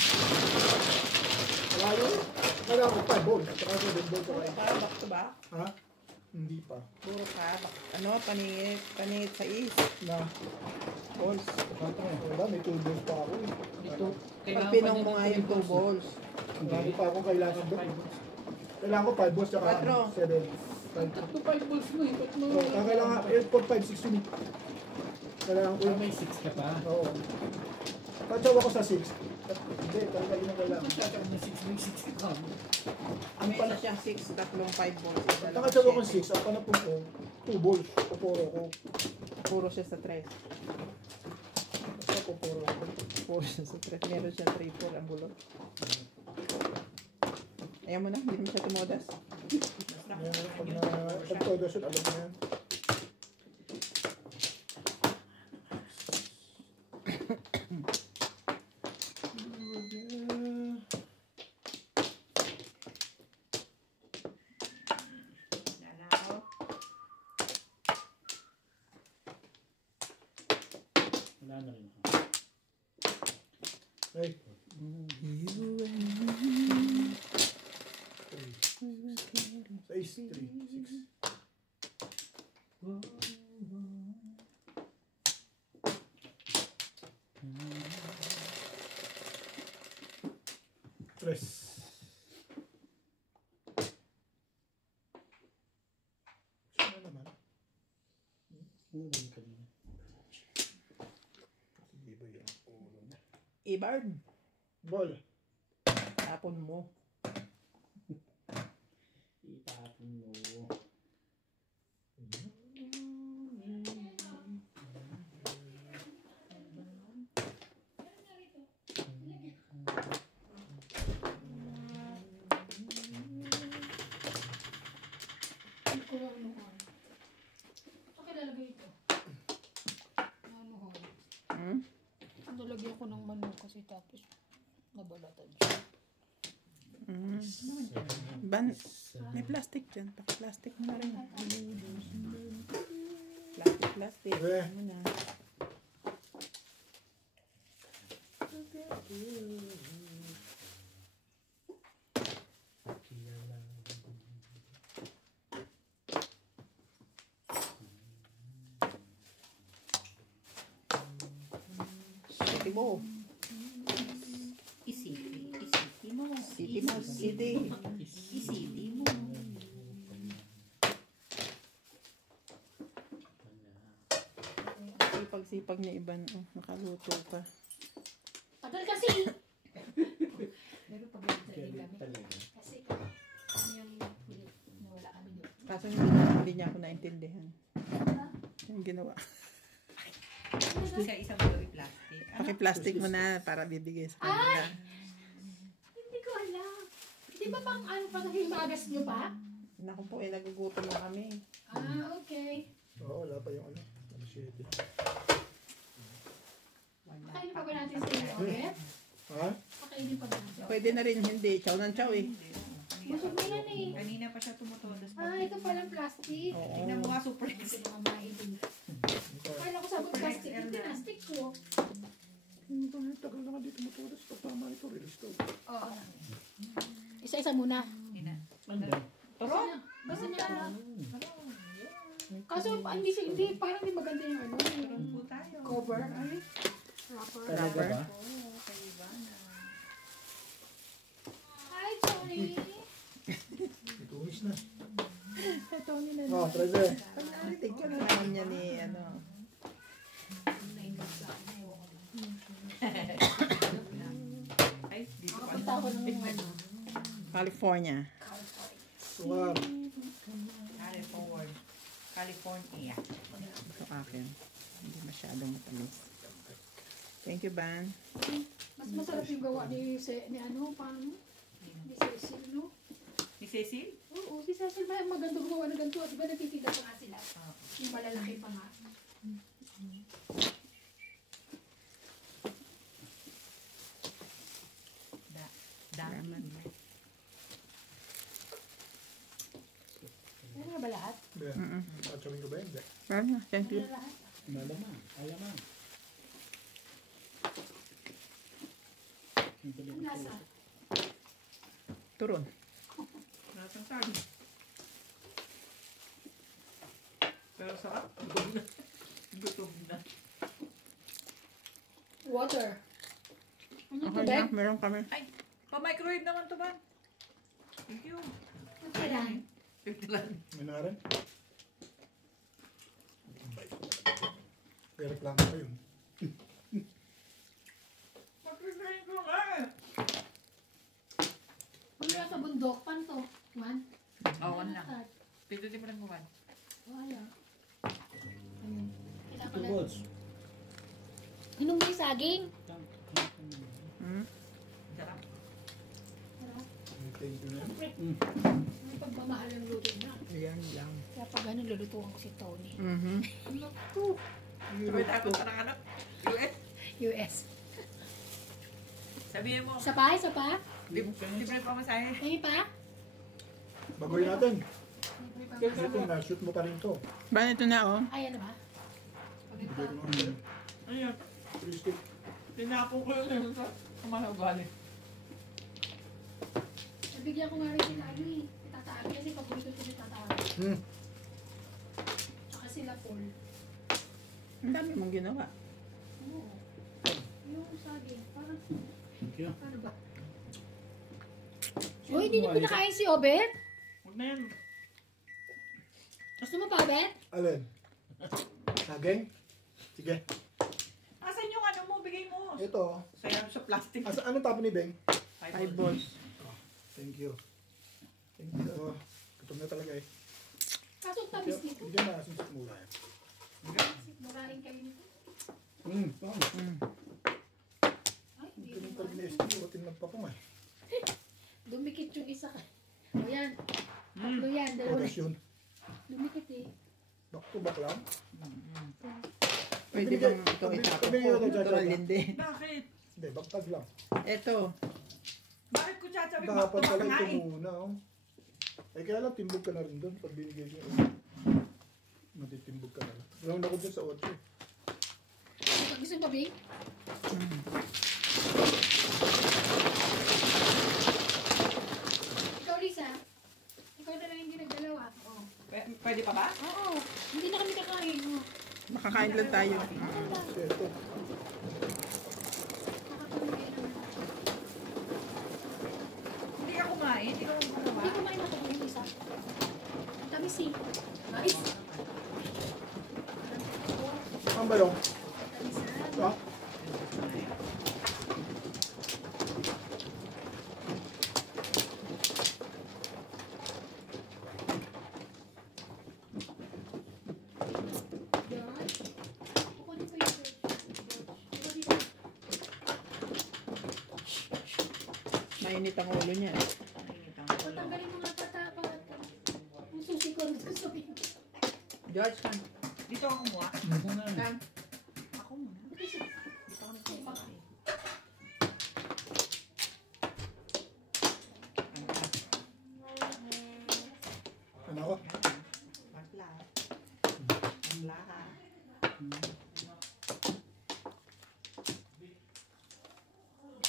Wala yun. Kailangan ko 5 balls. Tsaka 7 balls. Puro ka, back to back. Ha? Hindi pa. Puro ka, ano, paningit sa is. Na. Balls. Wala, may 2 balls pa ako eh. Ito, Pag pinong mo nga yung 2 balls. Marami pa akong kailangan doon. Kailangan ko 5 balls tsaka 7. Tatlo 5 balls mo eh. Ba't mo? Kailangan 8, 4, 5, 6 yun. Kailangan ko Ah, yun. may 6 ka pa. Oo. Patsaw ako sa 6. Hindi, talaga yun ang kailangan. Masyadong may 6, may 6 ka pa. Ang pala siya 6, tatlong 5 balls. Nakatsaw ako 6. Ang panapon ko, 2 balls. Pupuro ko. Puro siya sa 3. Basta pupuro ko. Puro siya sa 3. Meron siya 3-4 ang bulot. Ayaw mo na, hindi mo siya tumodas. Pag todo siya, alam mo yan. Wala na rin ako. Hey. Size 3, 6. Tres. Sino naman? Ano ba yung kanina? Hindi ba yung ulo niya? Ibard. Ball. Tapon mo. Itapon mo. Hindi ko ano hon. Saan kilalagay ito? Ano hon? Nalagyan ko ng manok kasi tapos nabalatan siya. Ban, may plastic dyan. Paki-plastic mo na rin. Plastic. Eh. Ano na. City mo. Isipin mo. City mo. City. Isipin mo. Sipag-sipag niya iban. Oh, nakaluto pa. Tagal kasi! Pero pag nag-training kami, Talaga. kasi kami yung pilit na wala kami doon. Kaso hindi niya ako naintindihan. Yung ginawa. Sa isang buloy plastic. Paki-plastic mo na para bibigay sa kanila. Hindi ko alam. Di ba pang ano pa himagas nyo pa? Naku po, nagugutom na kami. Ah, okay. Oo, wala pa yung ano. Ano siya ito? Pakainin pa ba natin sa inyo ulit? Ha? Pakainin pa ba natin? Pwede na rin hindi. Chow ng chow eh. Busog na yan eh. Kanina pa siya tumutodas. Ah, ito palang plastic. Oo. Tingnan mo nga, surprise. Kasi mga maibig. Kala ko sabon plastic. Yung plastic ko. Tagal na nga dito matulas. Pagtama ito, release to. Oo. Isa-isa muna. Ina. Ano? Basta niya. Basta niya. Kaso hindi parang hindi maganda yung ano. Meron po Yung tayo. cover. Ay. Wrapper. Talaga ba? Oo, kay Ivana. Hi, Tony. Itumis na. Ito nila. Oh, 13. Pag narinig ko na naman niya ni ano. Ay, dito pa. Makapunta ako ng ano. California. Suwar. California. Ito akin. Hindi masyadong matamis. Thank you, Ban. Mas masarap yung gawa ni ano, paano? Ni Cecil, no? Ni Cecil? Oo, si Cecil maganda gumawa ng ganito. Di ba nagtitinda pa nga sila? Yung malalaki pa nga. Dami. Ano nga ba lahat? Ayan. Patsawin ko ba yun? Hindi. Thank you. Ano lahat? Malamang. Alamang. Ang lasa. Turon. Nasang saging. Pero sarap. Gutom na. Gutom na. Water. Ano Okay tubig? na, meron kami. Ay, pa-microwave naman to ba? Thank you. Kailan? 50 lang. May na rin. May reklamo pa yun. Mag-refrain ko nga eh. Kung nila sa bundok, paano to? One? Oh, one lang. Pindutin mo lang mo one. Oh, ayaw. Kailangan ko Two lang. balls. Inom mo yung saging. Hmm? Sarap. Sarap. Thank you na. May pagmamahal ng luto na. Yan lang. Kaya pag ganun, lulutuan ko si Tony. Mhm. Naku. Sabay tayo punta ng ano? US. US. Sabihin mo, Isa pa? Isa pa? libre pa masahe. May pa? Bagoy natin. May pa. Ito na, shoot mo pa rin to. Ba, ito na oh. Ay, ano ba? Bigay ko naman. Ayun, 3 stick. tinapon ko yun sa kumalagali. Nabigyan ko nga rin sila ano eh. Tatabi kasi paborito ko si tatabi. Tsaka sila Paul. Ang dami mong ginawa. Oo. Yung saging, parang Thank you. ano ba? Uy, hindi niyo pinakain si Obet? Huwag na yan. Gusto mo pa, Obet? Alin? Saging? Sige. Asan yung ano mo? Bigay mo. Ito. Sayang sa plastic. Anong tapon ni Beng? 5 balls. Thank you. Thank you. Oh, gutom na talaga eh. Kaso tamis nito. Bigyan na asin sa mura. Murahin kayo nito. Mm. Ay, hindi Ganun naman. talaga ni ST. Butin magpapong eh. Dumikit yung isa ka. O yan. Tatlo yan. Dalawa na. Oras yun. Dumikit eh. Back to back lang. Pwede bang ito itapon ko? Ito malindi. Bakit? Hindi, baktag lang. Ito. Bakit ko sasabi Dapat back to pala back nga ito eh? muna. Oh. Eh kaya lang timbog ka na rin doon pag binigay ko. Matitimbog ka na lang. Round ako dyan sa 8 eh. Pag gusto mo, Bing? Ikaw, Lisa. Ikaw na lang yung ginagdalawa. Oo. Pwede pa ba? Oo. Hindi na kami kakain. Oo. Makakain lang tayo. Ano ba? Kasi ito. Makakatuloy kayo naman. Hindi ka kumain. Ikaw ang gumawa. Hindi kumain ako yung isa. Ang tamis eh. Mais. Ang balong. Tamis na. Ito. Yan. Kukunin ko yung George. Kukunin ko. Mainit ang ulo niya. Patanggalin mo nga pata. Yung susi ko rin gusto ko. George, kan. Dito ako kumuha. Kan? Ako muna. Dito ako nagpapakain. Ano ako? Magla. Magla ka.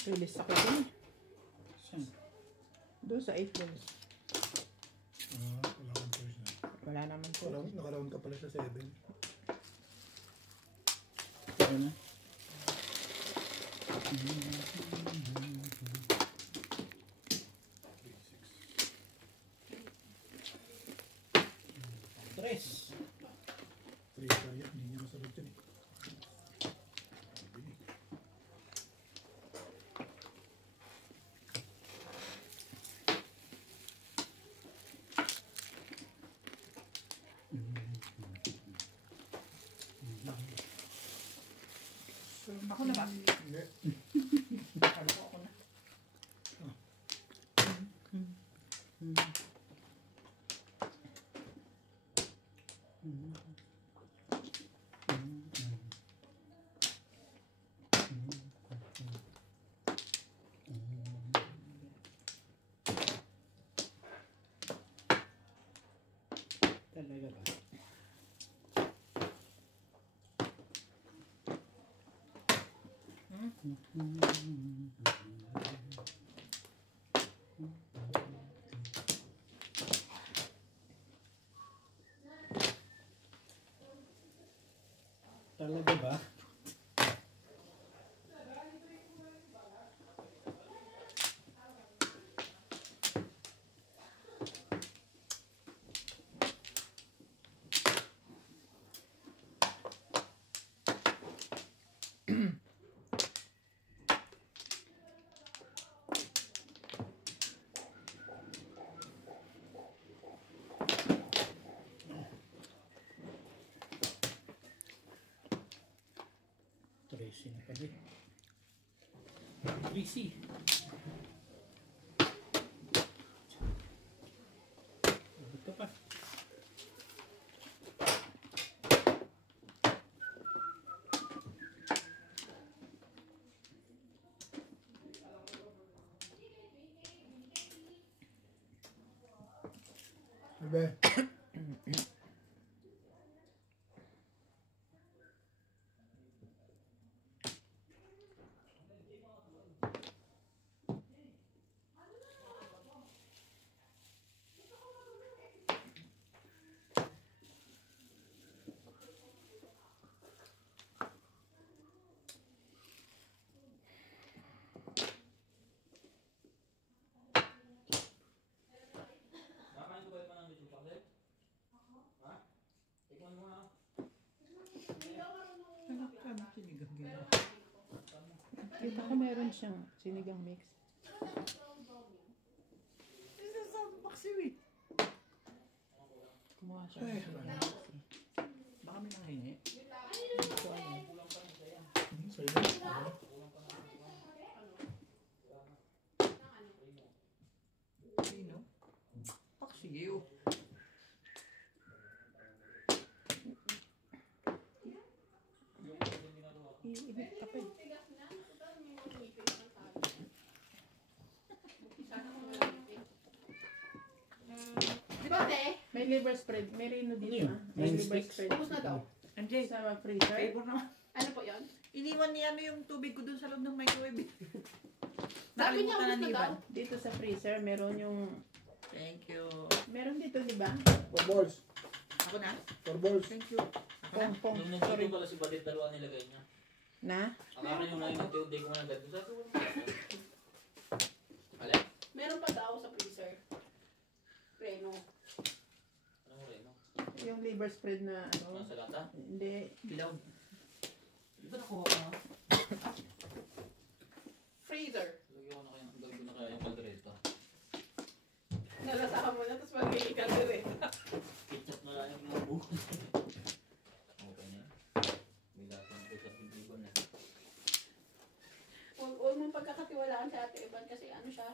Release ako dun. Saan? Doon sa 8 balls. Wala akong choice na. Wala naman po. Nakaround ka pala sa 7. Ito na. Tres. 3 kaya, hindi niya masagot yun eh. Ako na ba? Hindi. Ano ko ako na. Talaga ba? Ayusin pa din. Greasy. Ito pa. Bebe. Kita ko meron siyang sinigang mix. Kumuha siya. Baka may nakahingi. Sino? Paksiyo. Iinit ka pa. May liver spread. May rino dito. May liver spread. Tapos na daw. Andiyan. Sa freezer. Favor naman. Ano po yun? Iniwan niya yung tubig ko dun sa loob ng microwave. Sabi niya, Nakalimutan na ubos na ni daw. Ivan. Dito sa freezer, meron yung... Thank you. Meron dito, di ba? 4 balls. Ako na? 4 balls. Thank you. Ako na? Pong. Nung Sorry. nandito pala si Balit, dalawa nilagay niya. Na? Ang akin yung nainunti-unti ko na agad. Sabi ko, alin? Meron pa daw sa freezer. Preno. Ano mo rin, no? Yung liver spread na ano? Nasa lata? Hindi. Dilaw. Di ba nakuha ko na? Freezer. Lagyan ko na kaya, gawin ko na kaya yung kaldereta. Nalasahan mo na, tapos mag-iikal ka rin. Ketchup na lang yung mga buko. Okay na yan. May lasa ng ketchup yung ibon na. Huwag mong pagkakatiwalaan sa Ate Evan kasi ano siya,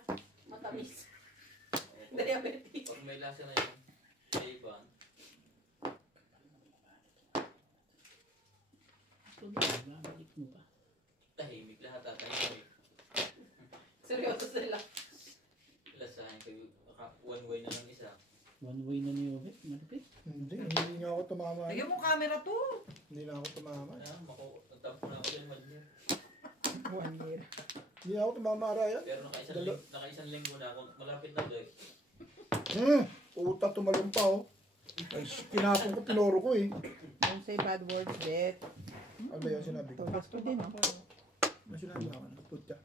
matamis. Diabetes. Pag may lasa na yun, sa ibon, Babalik mo pa. tahimik lahat tatahimik. Seryoso sila. Lasahin kayo, one way na lang isa. One way na ni Obet. Malapit. Hindi nga ako tumama. Lagyan mo camera to. Hindi na ako tumama. Ayan, nagtampo na ako din, Madler. 1 year. Hindi na ako tumama, Ryan. Pero naka-isang linggo na ako, malapit na doon. Puta, tumalong pa, oh. Ay, tinapon ko, pinoro ko, eh. Don't say bad words, Bet. Ano ba yung sinabi ko? Tugas ko din, oh. Ano sinabi ko? Puta.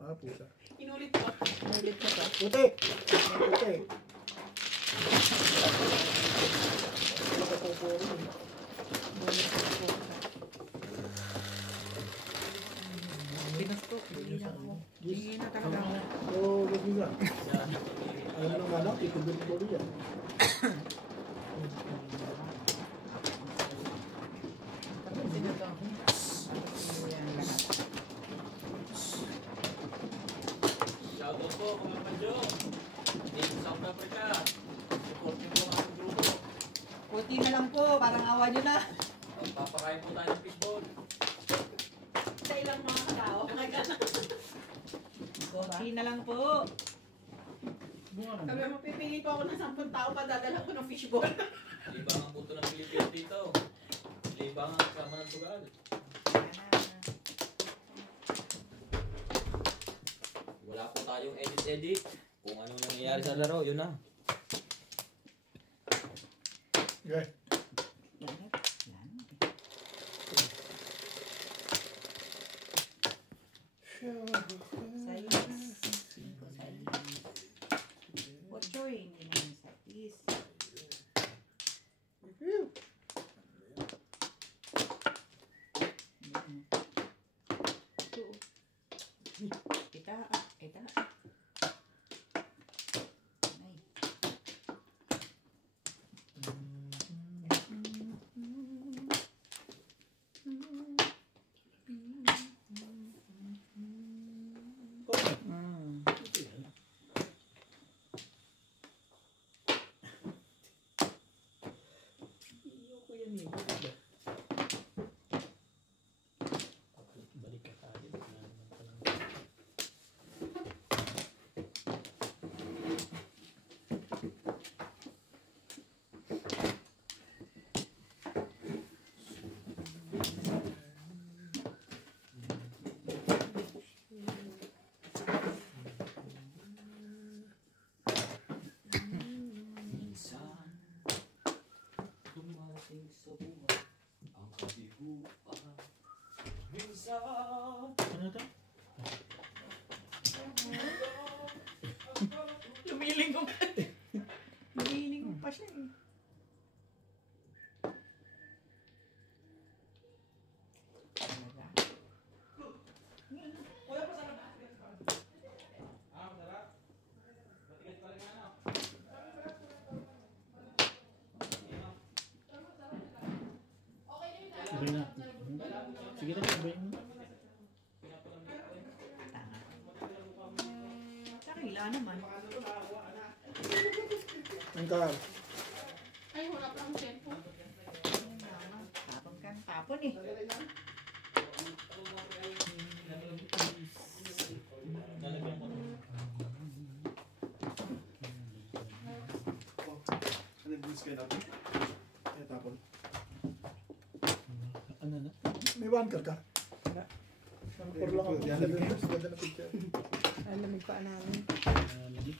Ah, puta. Inulit ko. Ulit na pa. Puti! Puti! Wala ka po po rin, eh. Ulit na po. Pinas ko. Hindi na ako. Hindi na talaga ako. Oo, lagi nga. Alam lang nga lang, itubig ko rin yan. Tapusin na to. Yan lahat. Shoutout po mga kadyo. Dito sa South Africa. Supporting po ang ating grupo. Kunti na lang po. Parang awa nyo na. Papakain po tayo ng fishball. Sa ilang mga katao. Kunti na lang po. Sabi mo, pipili pa ako ng 10 tao, padadala ko ng fishball. Libang ang puto ng Pilipinas dito. Libang ang kasama ng tugal. Wala po tayong edit-edit. Kung ano nangyayari sa laro, yun na. Okay. Ocho, hindi naman sa is. Ita. Ay. Ano to? Lumilingon pa. Lumilingon pa siya eh. Sabay na. Sige na, sabay mo. Kakila naman. Ang kahal. Ay, wala pa akong cellphone. Tapon ka. Tapon eh. Ano yung blue sky natin? Kaya tapon. Ano na? May bunker ka? Wala. Ang puro lang ako. Yan, Ganda na picture. Ay, lamig pa namin. Lamig.